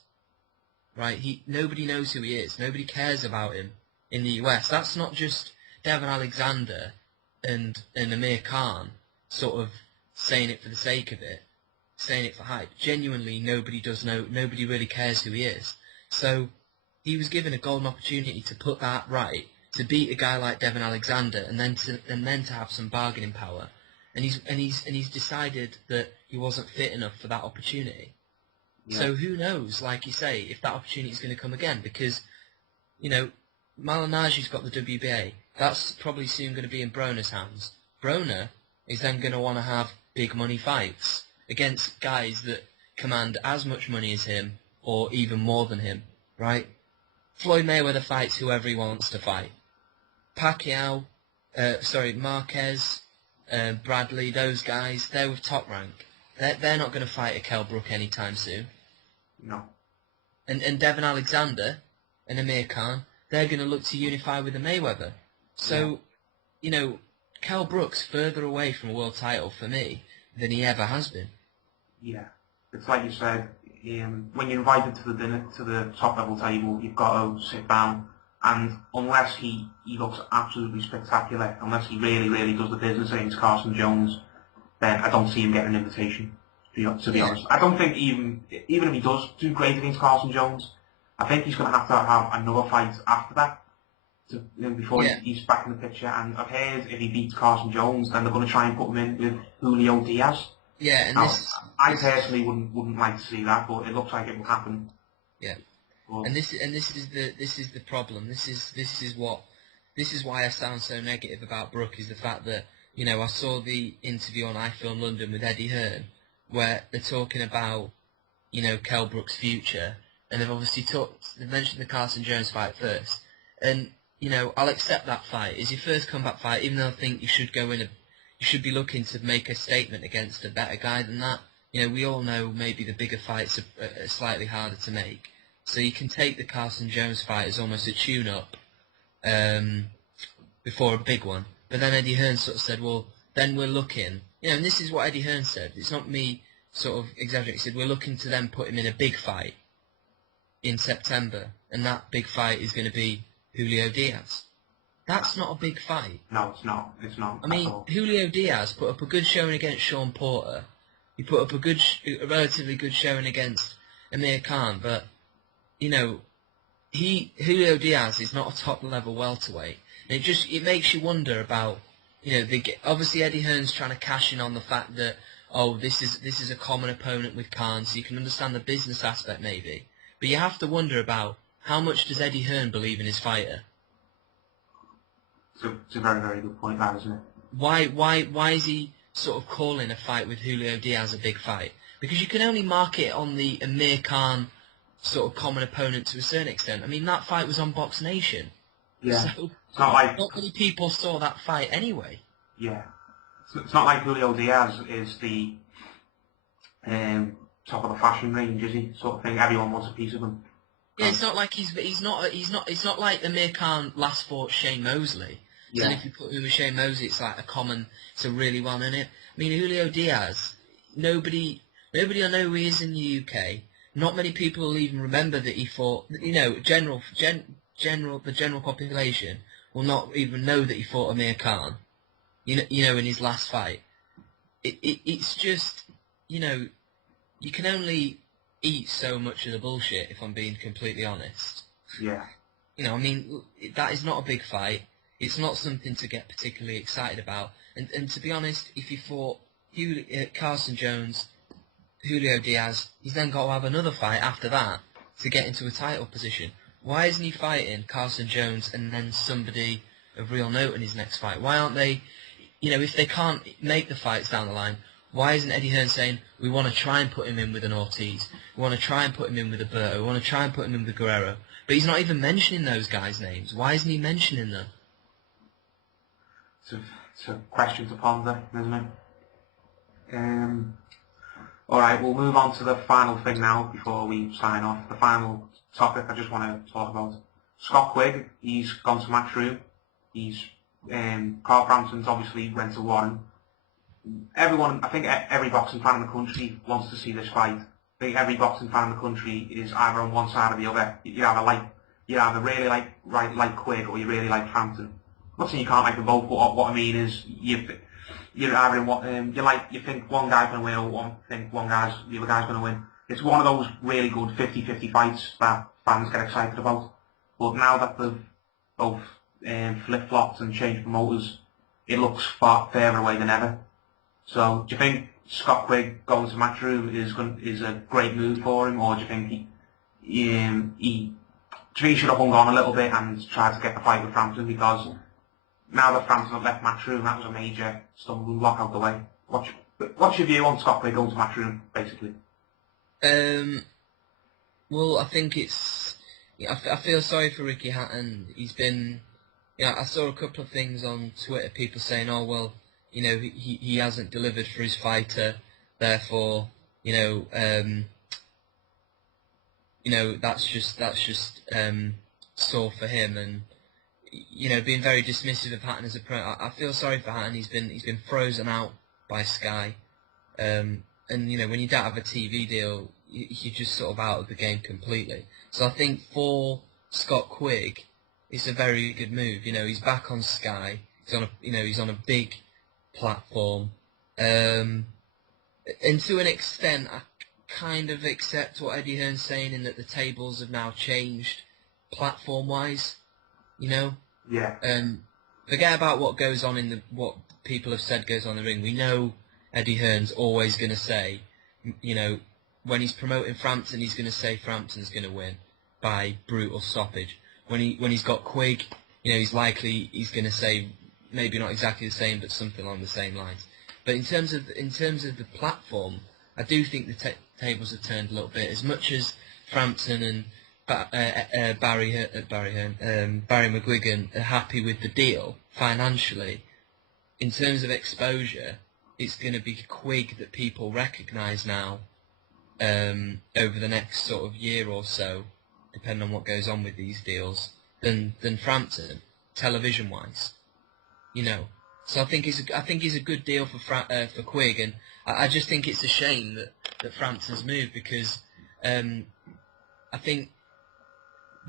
right? Nobody knows who he is. Nobody cares about him in the US. That's not just Devon Alexander and Amir Khan sort of saying it for the sake of it, saying it for hype. Genuinely, nobody does know. Nobody really cares who he is. So he was given a golden opportunity to put that right, to beat a guy like Devon Alexander, and then to have some bargaining power. And he's decided that he wasn't fit enough for that opportunity. Yeah. So who knows, like you say, if that opportunity is going to come again, because, you know, Malignaggi's got the WBA. That's probably soon going to be in Broner's hands. Broner is then going to want to have big money fights against guys that command as much money as him, or even more than him, right? Floyd Mayweather fights whoever he wants to fight. Marquez, Bradley, those guys, they're with Top Rank. They're not going to fight a Kell Brook anytime soon. No. And Devon Alexander and Amir Khan, they're going to look to unify with the Mayweather. So, you know, Kell Brook's further away from a world title for me than he ever has been. Yeah. It's like you said, when you're invited to the dinner, to the top level table, you've got to sit down, and unless he looks absolutely spectacular, unless he really, really does the business against Carson Jones, then I don't see him getting an invitation, to be honest. I don't think even if he does do great against Carson Jones, I think he's going to have another fight after that, before he's back in the picture. And I've heard if he beats Carson Jones, then they're going to try and put him in with Julio Diaz. Yeah, and now, I personally wouldn't like to see that, but it looks like it will happen. Yeah, and this is the problem. This is why I sound so negative about Brook, is the fact that, you know, I saw the interview on I Film London with Eddie Hearn, where they're talking about, you know, Kell Brook's future, and they've obviously mentioned the Carson Jones fight first, and I'll accept that fight. It's your first comeback fight, even though I think you should you should be looking to make a statement against a better guy than that. We all know maybe the bigger fights are slightly harder to make. So you can take the Carson Jones fight as almost a tune-up before a big one. But then Eddie Hearn sort of said, well, then we're looking, and this is what Eddie Hearn said. It's not me sort of exaggerating. He said, we're looking to then put him in a big fight in September, and that big fight is going to be Julio Diaz. That's not a big fight. No, it's not. It's not. I mean, Julio Diaz put up a good showing against Sean Porter. He put up a relatively good showing against Amir Khan, but, Julio Diaz is not a top-level welterweight. And it makes you wonder about, obviously Eddie Hearn's trying to cash in on the fact that, this is a common opponent with Khan, so you can understand the business aspect maybe. But you have to wonder about how much does Eddie Hearn believe in his fighter? It's a very, very good point, that, isn't it? Why is he sort of calling a fight with Julio Diaz a big fight? Because you can only mark it on the Amir Khan sort of common opponent to a certain extent. I mean, that fight was on Box Nation. Yeah. So it's not many people saw that fight anyway. Yeah. It's not like Julio Diaz is the top of the fashion range, is he? Sort of thing. Everyone wants a piece of him. Yeah, it's not like it's not like Amir Khan last fought Shane Mosley. So then if you put him with Shane Mosley, it's like it's a really well-known name. I mean, Julio Diaz, nobody will know who he is in the UK. Not many people will even remember that he fought, the general population will not even know that he fought Amir Khan, in his last fight. It's just, you can only eat so much of the bullshit, if I'm being completely honest. Yeah. I mean, that is not a big fight. It's not something to get particularly excited about. And to be honest, if you fought Carson Jones, Julio Diaz, he's then got to have another fight after that to get into a title position. Why isn't he fighting Carson Jones and then somebody of real note in his next fight? Why aren't they, if they can't make the fights down the line, why isn't Eddie Hearn saying, we want to try and put him in with an Ortiz, we want to try and put him in with a Berto, we want to try and put him in with a Guerrero? But he's not even mentioning those guys' names. Why isn't he mentioning them? It's a question to ponder, isn't it? Alright, we'll move on to the final thing now before we sign off. The final topic I just want to talk about. Scott Quigg, he's gone to Matchroom. Carl Frampton's obviously went to Warren. I think every boxing fan in the country wants to see this fight. I think every boxing fan in the country is either on one side or the other. You either really like Quigg or you really like Frampton. I'm not saying you can't like them both, but what I mean is you're either in what you think one guy's going to win or the other guy's going to win. It's one of those really good 50-50 fights that fans get excited about. But now that they've both flip-flopped and changed promoters, it looks far further away than ever. So, do you think Scott Quigg going to Matchroom is a great move for him, or do you think he should have hung on a little bit and tried to get the fight with Frampton? Because now that Frampton have left Matchroom, that was a major stumbling block out the way. What's your view on Scott Quigg going to Matchroom, basically? Well, I think I feel sorry for Ricky Hatton. He's been... I saw a couple of things on Twitter, people saying, oh, well, he hasn't delivered for his fighter, therefore, that's just sore for him, and being very dismissive of Hatton as a pro. I feel sorry for Hatton. He's been frozen out by Sky, and when you don't have a TV deal, you're just sort of out of the game completely. So I think for Scott Quigg, it's a very good move. He's back on Sky. He's on a big platform, and to an extent, I kind of accept what Eddie Hearn's saying in that the tables have now changed platform-wise. Yeah. Forget about what goes on what people have said goes on in the ring. We know Eddie Hearn's always going to say, when he's promoting Frampton, he's going to say Frampton's going to win by brutal stoppage. When he's got Quigg, he's going to say maybe not exactly the same, but something along the same lines. But in terms of the platform, I do think the tables have turned a little bit. As much as Frampton and Barry McGuigan are happy with the deal financially, in terms of exposure, it's going to be Quigg that people recognise now over the next sort of year or so, depending on what goes on with these deals, than Frampton, television-wise. You know, so I think he's a good deal for Quigg, and I just think it's a shame that Frampton's moved, because I think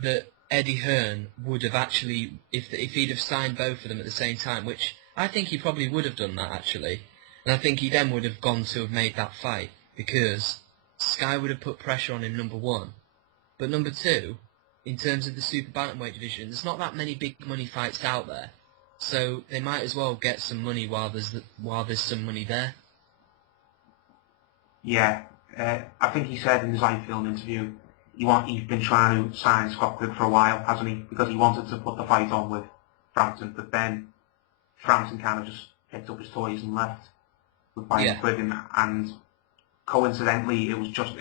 that Eddie Hearn would have actually, if he'd have signed both of them at the same time, which I think he probably would have done that actually, and I think he then would have gone to have made that fight, because Sky would have put pressure on him, number one, but number two, in terms of the super bantamweight division, there's not that many big money fights out there, so they might as well get some money while there's some money there. Yeah, I think he said in his live film interview he's been trying to sign Scott Quigg for a while, hasn't he? Because he wanted to put the fight on with Frampton, but then Frampton kind of just picked up his toys and left with buying Quigg, and coincidentally, it was just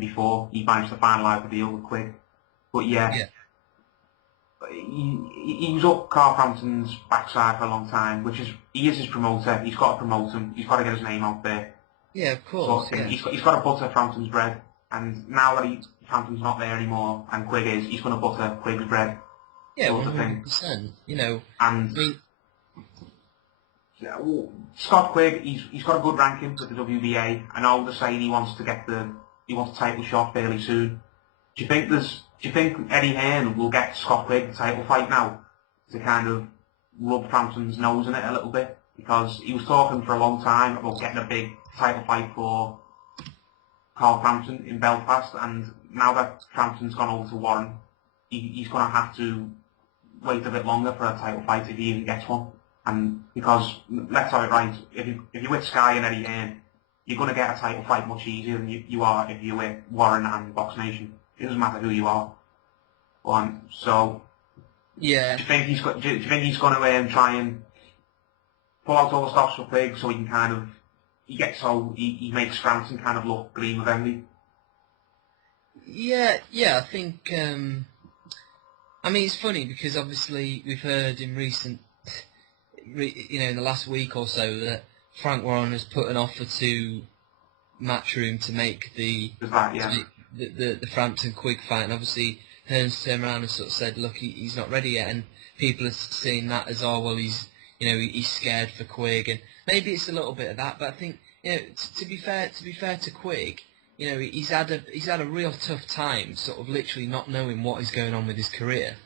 before he managed to finalise the deal with Quigg. But yeah. He was up Carl Frampton's backside for a long time, he is his promoter. He's got to promote him. He's got to get his name out there. Yeah, of course. So he's got to butter Frampton's bread, and now that Frampton's not there anymore, and Quigg is, he's going to butter Quigg's bread. Yeah, 100%. You know, and Scott Quigg, he's got a good ranking with the WBA. I know they're saying he wants a title shot fairly soon. Do you think Eddie Hearn will get Scott Quigg the title fight now to kind of rub Frampton's nose in it a little bit? Because he was talking for a long time about getting a big title fight for Carl Frampton in Belfast, and now that Frampton's gone over to Warren, he's going to have to wait a bit longer for a title fight if he even gets one. And because, let's have it right, if you're with Sky and Eddie Hearn, you're going to get a title fight much easier than you are if you're with Warren and Box Nation. It doesn't matter who you are. So, yeah. Do you think he's going to try and pull out all the stops for Quigg so he can kind of he makes Frampton kind of look green with envy? Yeah. I think. I mean, it's funny because obviously we've heard in in the last week or so, that Frank Warren has put an offer to Matchroom to make the Frampton Quigg fight, and obviously Hearn's turned around and sort of said, look, he's not ready yet, and people are seeing that as, oh well, he's scared for Quigg, and maybe it's a little bit of that, but I think, to be fair to Quigg, he's had a real tough time, sort of literally not knowing what is going on with his career.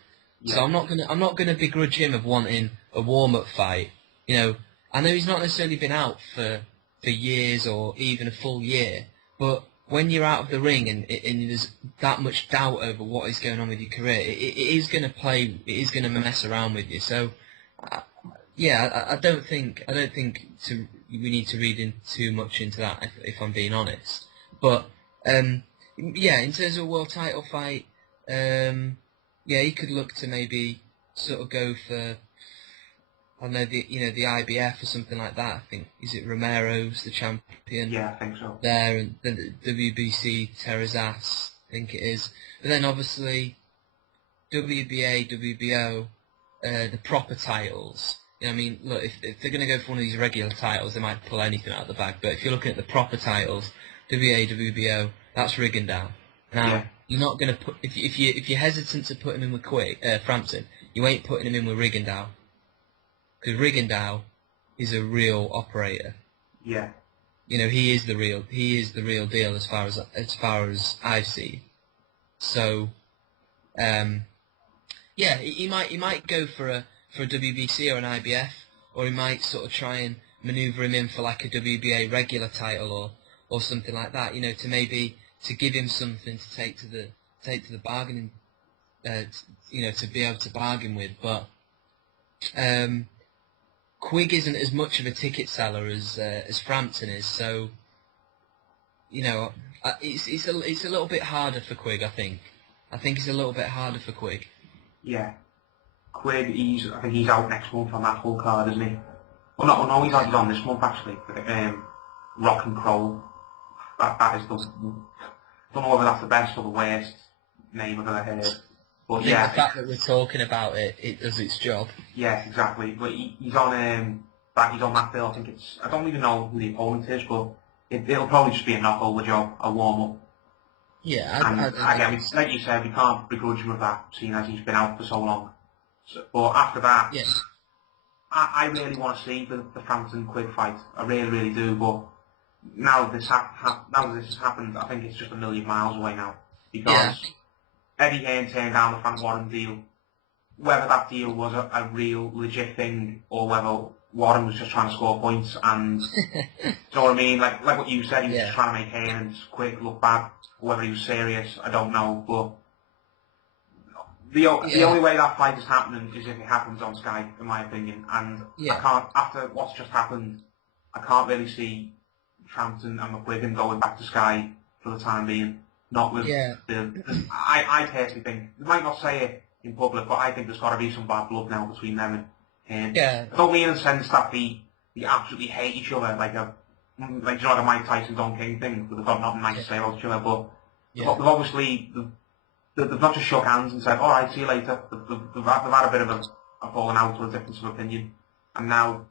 Yeah. So I'm not gonna begrudge him of wanting a warm-up fight. I know he's not necessarily been out for years or even a full year, but when you're out of the ring and there's that much doubt over what is going on with your career, it is going to mess around with you. So, I don't think we need to read in too much into that, if I'm being honest. But in terms of a world title fight, he could look to maybe sort of go for, I don't know, the IBF or something like that. I think, is it Romero's the champion? Yeah, I think so. There, and the WBC Terrazas, I think it is. But then obviously WBA, WBO, the proper titles. I mean, look, if they're going to go for one of these regular titles, they might pull anything out of the bag. But if you're looking at the proper titles, WBA, WBO, that's Rigondeaux. Now, you're not going to put, if you're hesitant to put him in with Frampton, you ain't putting him in with Rigondeaux. Because Rigondeaux is a real operator. Yeah. He is the real deal as far as I've seen. So, he might go for a WBC or an IBF, or he might sort of try and manoeuvre him in for like a WBA regular title or something like that. To give him something to take to the bargaining, to be able to bargain with. But Quigg isn't as much of a ticket seller as Frampton is, so it's a little bit harder for Quigg. I think it's a little bit harder for Quigg. Yeah, Quigg. I think he's out next month on that whole card, isn't he? Well, no, he's on this month actually. Rock and Crow. That is the. I don't know whether that's the best or the worst name I've ever heard. But I think the fact that we're talking about it, it does its job. Yeah, exactly. But he's on that bill. I don't even know who the opponent is, but it'll probably just be a knockover job, a warm up. Yeah, again, like you said, we can't begrudge him of that, seeing as he's been out for so long. But after that, yeah. I really want to see the Frampton Quigg fight. I really, really do. But now this has happened, I think it's just a million miles away now, because Eddie Hearn turned down the Frank Warren deal. Whether that deal was a real legit thing or whether Warren was just trying to score points and do you know what I mean? Like what you said, he was just trying to make Hearn and Quigg look bad. Or whether he was serious, I don't know. But the only way that fight is happening is if it happens on Sky, in my opinion. And I can't, after what's just happened, I can't really see Frampton and McGuigan going back to Sky for the time being. Not with I personally think, they might not say it in public, but I think there's got to be some bad blood now between them. And I don't mean in the sense that they absolutely hate each other, like a Mike Tyson Don King thing, where they've got nothing nice to say about each other, but they've obviously they've not just shook hands and said, all right, see you later. They've had a bit of a falling out or a difference of opinion, and now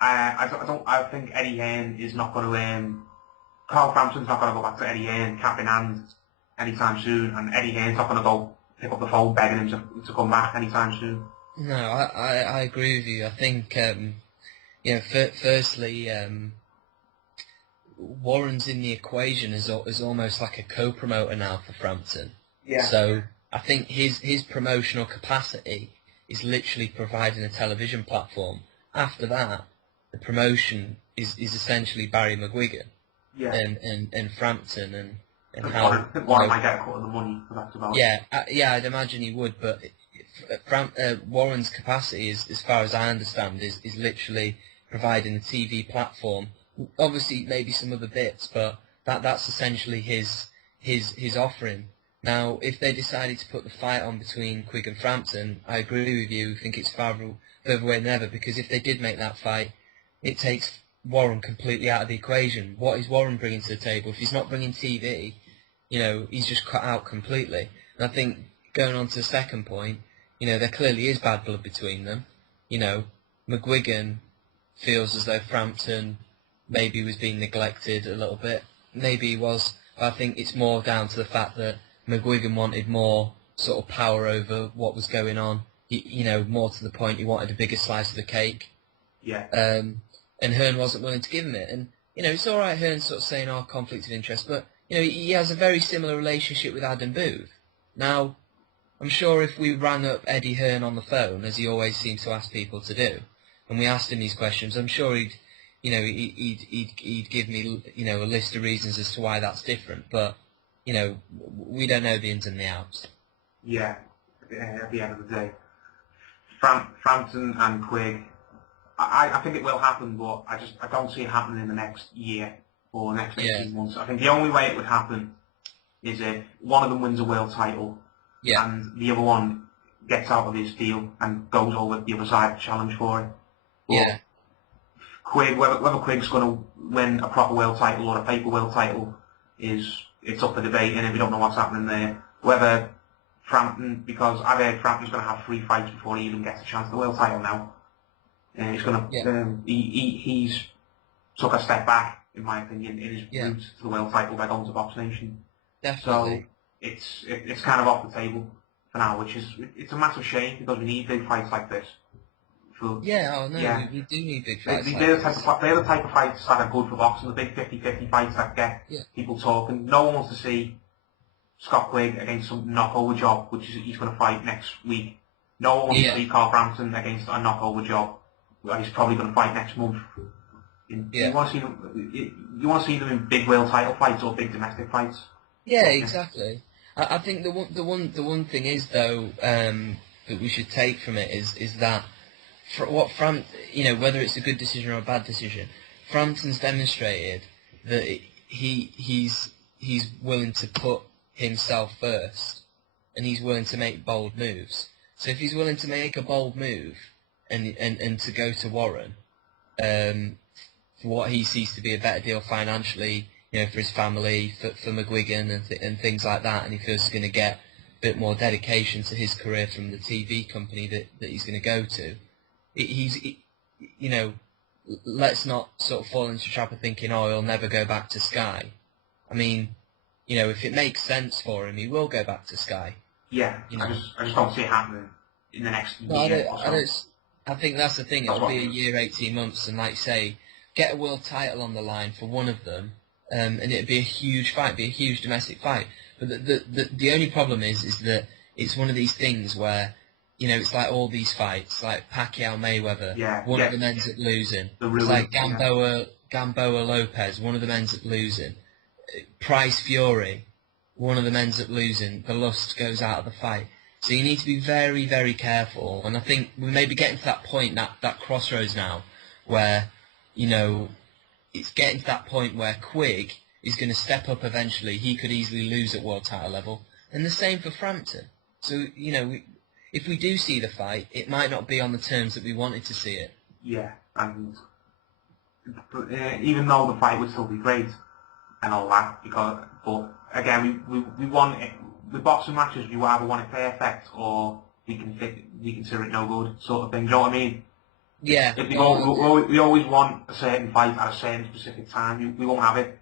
I think Eddie Hearn is not going to. Carl Frampton's not going to go back to Eddie Hearn, cap in hand, anytime soon, and Eddie Hearn's not going to go pick up the phone begging him to come back anytime soon. No, I agree with you. I think, firstly, Warren's in the equation as almost like a co-promoter now for Frampton. Yeah. So I think his promotional capacity is literally providing a television platform. After that, the promotion is essentially Barry McGuigan. Yeah. And Frampton and how Warren might get a cut of the money for that development. I'd imagine he would, but Warren's capacity is, as far as I understand, is literally providing a TV platform. Obviously, maybe some other bits, but that's essentially his offering. Now, if they decided to put the fight on between Quigg and Frampton, I agree with you. I think it's further away than ever, because if they did make that fight, it takes Warren completely out of the equation. What is Warren bringing to the table? If he's not bringing TV, he's just cut out completely. And I think, going on to the second point, there clearly is bad blood between them. McGuigan feels as though Frampton maybe was being neglected a little bit. Maybe he was, but I think it's more down to the fact that McGuigan wanted more sort of power over what was going on. More to the point, he wanted a bigger slice of the cake. Yeah. And Hearn wasn't willing to give him it. And, it's all right, Hearn sort of saying, conflict of interest, but, he has a very similar relationship with Adam Booth. Now, I'm sure if we rang up Eddie Hearn on the phone, as he always seems to ask people to do, and we asked him these questions, I'm sure he'd give me, a list of reasons as to why that's different. But, we don't know the ins and the outs. Yeah, at the end of the day. Frampton and Quigg, I think it will happen, but I don't see it happening in the next year or next 18 months. I think the only way it would happen is if one of them wins a world title and the other one gets out of his deal and goes over the other side to challenge for it. But Quigg, whether Quigg's going to win a proper world title or a paper world title it's up for debate, and we don't know what's happening there. Whether Frampton, because I've heard Frampton's going to have 3 fights before he even gets a chance at the world title now. He's going to. He's took a step back, in my opinion, in his route to the world title by going to Box Nation. Definitely. So it's kind of off the table for now, which is it's a massive shame because we need big fights like this. We do need big fights. They're the type of fights that are good for boxing. The big 50-50 fights that get people talking. No one wants to see Scott Quigg against some knockover job, which is he's going to fight next week. No one wants to see Carl Frampton against a knockover job. He's probably going to fight next month. You want to see them in big world title fights or big domestic fights. Yeah, exactly. I think the one thing is though that we should take from it is that whether it's a good decision or a bad decision, Frampton's demonstrated that he's willing to put himself first, and he's willing to make bold moves. So if he's willing to make a bold move and to go to Warren for what he sees to be a better deal financially, you know, for his family, for McGuigan and things like that, and he feels he's going to get a bit more dedication to his career from the TV company that he's going to go to. You know, let's not sort of fall into the trap of thinking, oh, he'll never go back to Sky. I mean, you know, if it makes sense for him, he will go back to Sky. Yeah, you know? I just don't see it happening in the next year or so. I think that's the thing. It'll be a year, 18 months, and like you say, get a world title on the line for one of them, and it'd be a huge fight, be a huge domestic fight. But the only problem is that it's one of these things where, you know, it's like all these fights, like Pacquiao Mayweather, one of them ends up losing. It's like Gamboa Lopez, one of them ends up losing. Price Fury, one of them ends up losing. The lust goes out of the fight. So you need to be very, very careful. And I think we may be getting to that point, that crossroads now, where, you know, it's getting to that point where Quigg is going to step up eventually. He could easily lose at world title level. And the same for Frampton. So, you know, if we do see the fight, it might not be on the terms that we wanted to see it. Yeah, and even though the fight would still be great and all that, but again, we want it. The boxing matches, you either want it perfect or we consider it no good, sort of thing. Do you know what I mean? Yeah. We always want a certain fight at a certain specific time. We won't have it.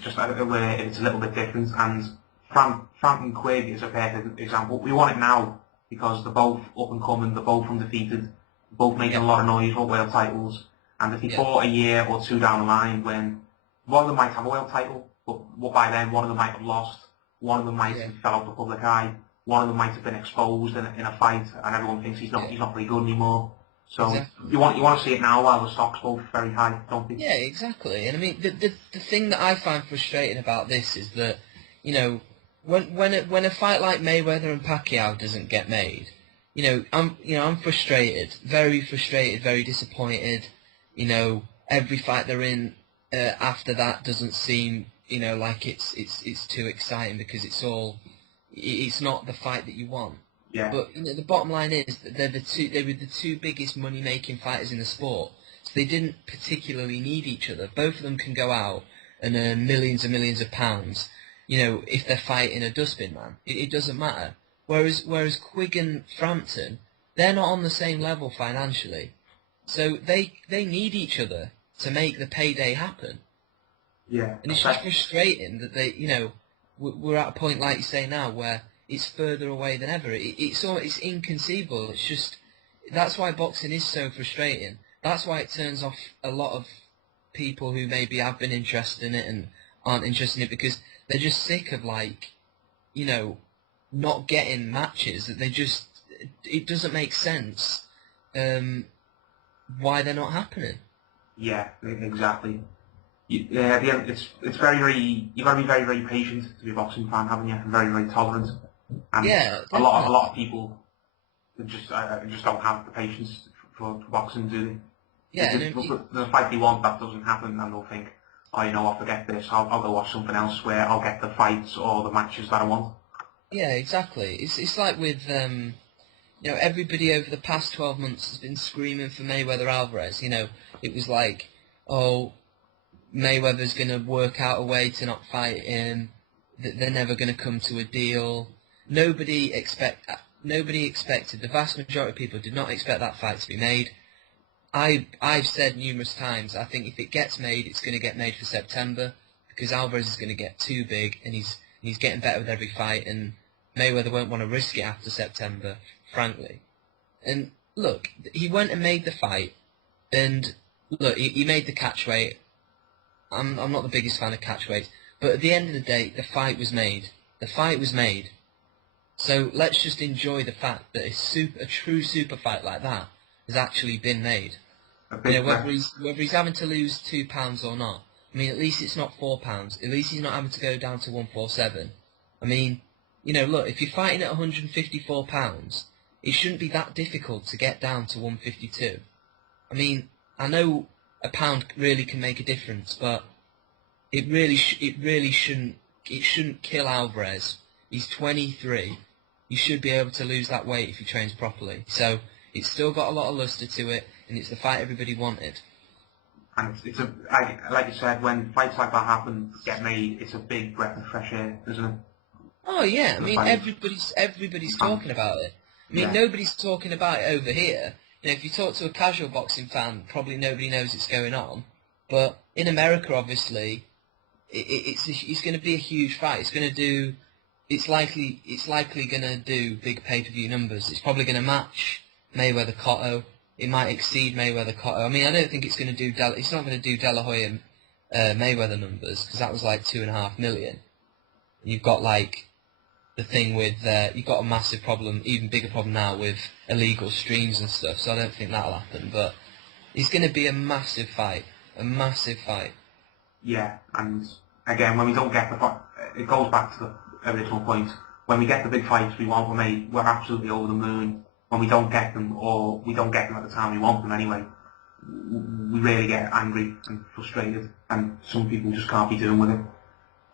Just where it's a little bit different. And Frampton Quigg is a perfect example. We want it now because they're both up and coming. They're both undefeated. They're both making a lot of noise for world titles. And if they fought a year or two down the line, when one of them might have a world title, but by then one of them might have lost. One of them might have fell out the public eye. One of them might have been exposed in a fight, and everyone thinks he's not very good anymore. So you want to see it now while the stock's both very high, don't you? Yeah, exactly. And I mean, the thing that I find frustrating about this is that, you know, when a fight like Mayweather and Pacquiao doesn't get made, I'm frustrated, very disappointed. You know, every fight they're in after that doesn't seem, you know, like it's too exciting because it's not the fight that you want. Yeah. But you know, the bottom line is that they were the two biggest money-making fighters in the sport, so they didn't particularly need each other. Both of them can go out and earn millions and millions of pounds, you know, if they're fighting a dustbin man. It doesn't matter. Whereas Quigg and Frampton, they're not on the same level financially, so they need each other to make the payday happen. Yeah. And it's just frustrating that they, you know, we're at a point, like you say now, where it's further away than ever. It's inconceivable. It's just, that's why boxing is so frustrating. That's why it turns off a lot of people who maybe have been interested in it and aren't interested in it, because they're just sick of, like, you know, not getting matches. That it doesn't make sense why they're not happening. Yeah, exactly. Yeah, at the end, it's very, you've got to be very patient to be a boxing fan, haven't you? And very tolerant. And a lot of people just don't have the patience for boxing, do they? Yeah. The fight they want, that doesn't happen, and they'll think, oh, you know, I'll forget this. I'll go watch something else where I'll get the fights or the matches that I want. Yeah, exactly. It's like with you know, everybody over the past 12 months has been screaming for Mayweather Alvarez. You know, it was like, oh, Mayweather's going to work out a way to not fight him. That they're never going to come to a deal. Nobody expected. The vast majority of people did not expect that fight to be made. I've said numerous times, I think if it gets made, it's going to get made for September, because Alvarez is going to get too big, and he's getting better with every fight, and Mayweather won't want to risk it after September, frankly. And look, he went and made the fight, and look, he made the catch weight. I'm not the biggest fan of catch weights, but at the end of the day, the fight was made. The fight was made. So let's just enjoy the fact that a true super fight like that has actually been made. You know, whether he's having to lose £2 or not. I mean, at least it's not £4. At least he's not having to go down to 147. I mean, you know, look, if you're fighting at £154, it shouldn't be that difficult to get down to 152. I mean, I know a pound really can make a difference, but it really shouldn't. It shouldn't kill Alvarez. He's 23. He should be able to lose that weight if he trains properly. So it's still got a lot of luster to it, and it's the fight everybody wanted. And it's a, like you said, when fights like that happen, get made, it's a big breath of fresh air, isn't it? Oh yeah, I mean everybody's talking about it. I mean nobody's talking about it over here. You know, if you talk to a casual boxing fan, probably nobody knows it's going on. But in America, obviously, it's going to be a huge fight. It's likely going to do big pay-per-view numbers. It's probably going to match Mayweather Cotto. It might exceed Mayweather Cotto. I mean, I don't think it's going to do. It's not going to do De La Hoya Mayweather numbers because that was like 2.5 million. You've got like the thing with you've got a massive problem, even bigger problem now with illegal streams and stuff. So I don't think that'll happen. But it's going to be a massive fight. A massive fight. Yeah, and again, when we don't get the fight, it goes back to the original point. When we get the big fights we want, we're absolutely over the moon. When we don't get them, or we don't get them at the time we want them anyway, we really get angry and frustrated, and some people just can't be doing with it.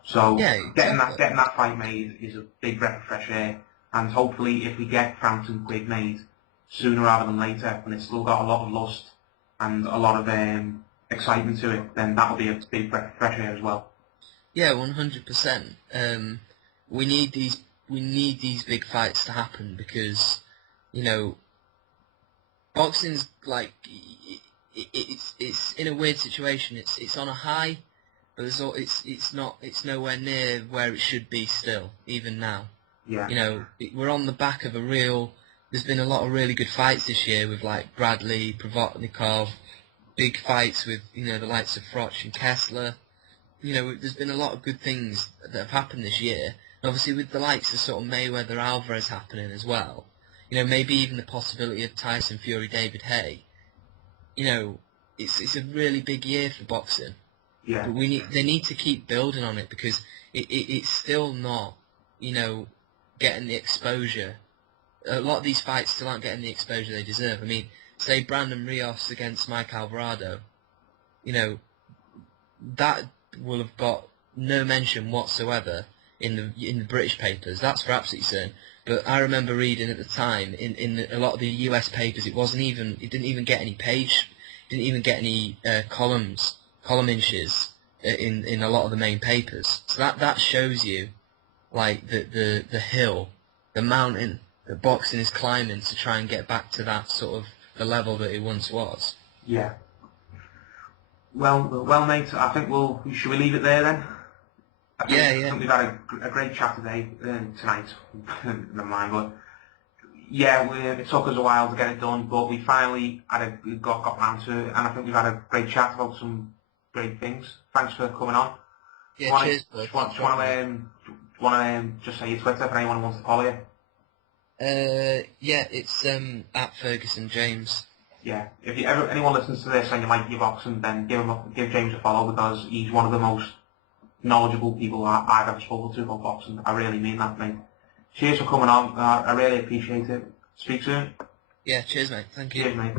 So getting that fight made is a big breath of fresh air, and hopefully if we get Frampton Quigg made sooner rather than later, and it's still got a lot of lust and a lot of excitement to it, then that'll be a big breath of fresh air as well. Yeah, 100%. We need these big fights to happen because, you know, boxing's like it's in a weird situation. It's on a high, but it's nowhere near where it should be still, even now. Yeah. You know, we're on the back of there's been a lot of really good fights this year with like Bradley, Provodnikov, big fights with, you know, the likes of Froch and Kessler. You know, there's been a lot of good things that have happened this year. And obviously with the likes of sort of Mayweather Alvarez happening as well. You know, maybe even the possibility of Tyson Fury David Haye. You know, it's a really big year for boxing. Yeah. But they need to keep building on it because it's still not, you know, getting the exposure. A lot of these fights still aren't getting the exposure they deserve. I mean, say Brandon Rios against Mike Alvarado, you know, that will have got no mention whatsoever in the British papers. That's for absolutely certain. But I remember reading at the time in a lot of the US papers, it didn't even get any didn't even get any column inches in a lot of the main papers. So that shows you like the hill, the mountain that boxing is climbing to try and get back to that sort of the level that it once was. Yeah. Well, mate. I think should we leave it there then? I think we've had a great chat today, tonight. Never mind, but yeah, it took us a while to get it done, but we finally got round to it, and I think we've had a great chat about some great things. Thanks for coming on. Yeah, cheers. Do you want to just say your Twitter for anyone who wants to follow you? Yeah, it's at Ferguson James. Yeah, if anyone listens to this and you like your boxing, then give James a follow because he's one of the most knowledgeable people I've ever spoken to about boxing. I really mean that, mate. Cheers for coming on. I really appreciate it. Speak soon. Yeah, cheers, mate. Thank you. Cheers, mate.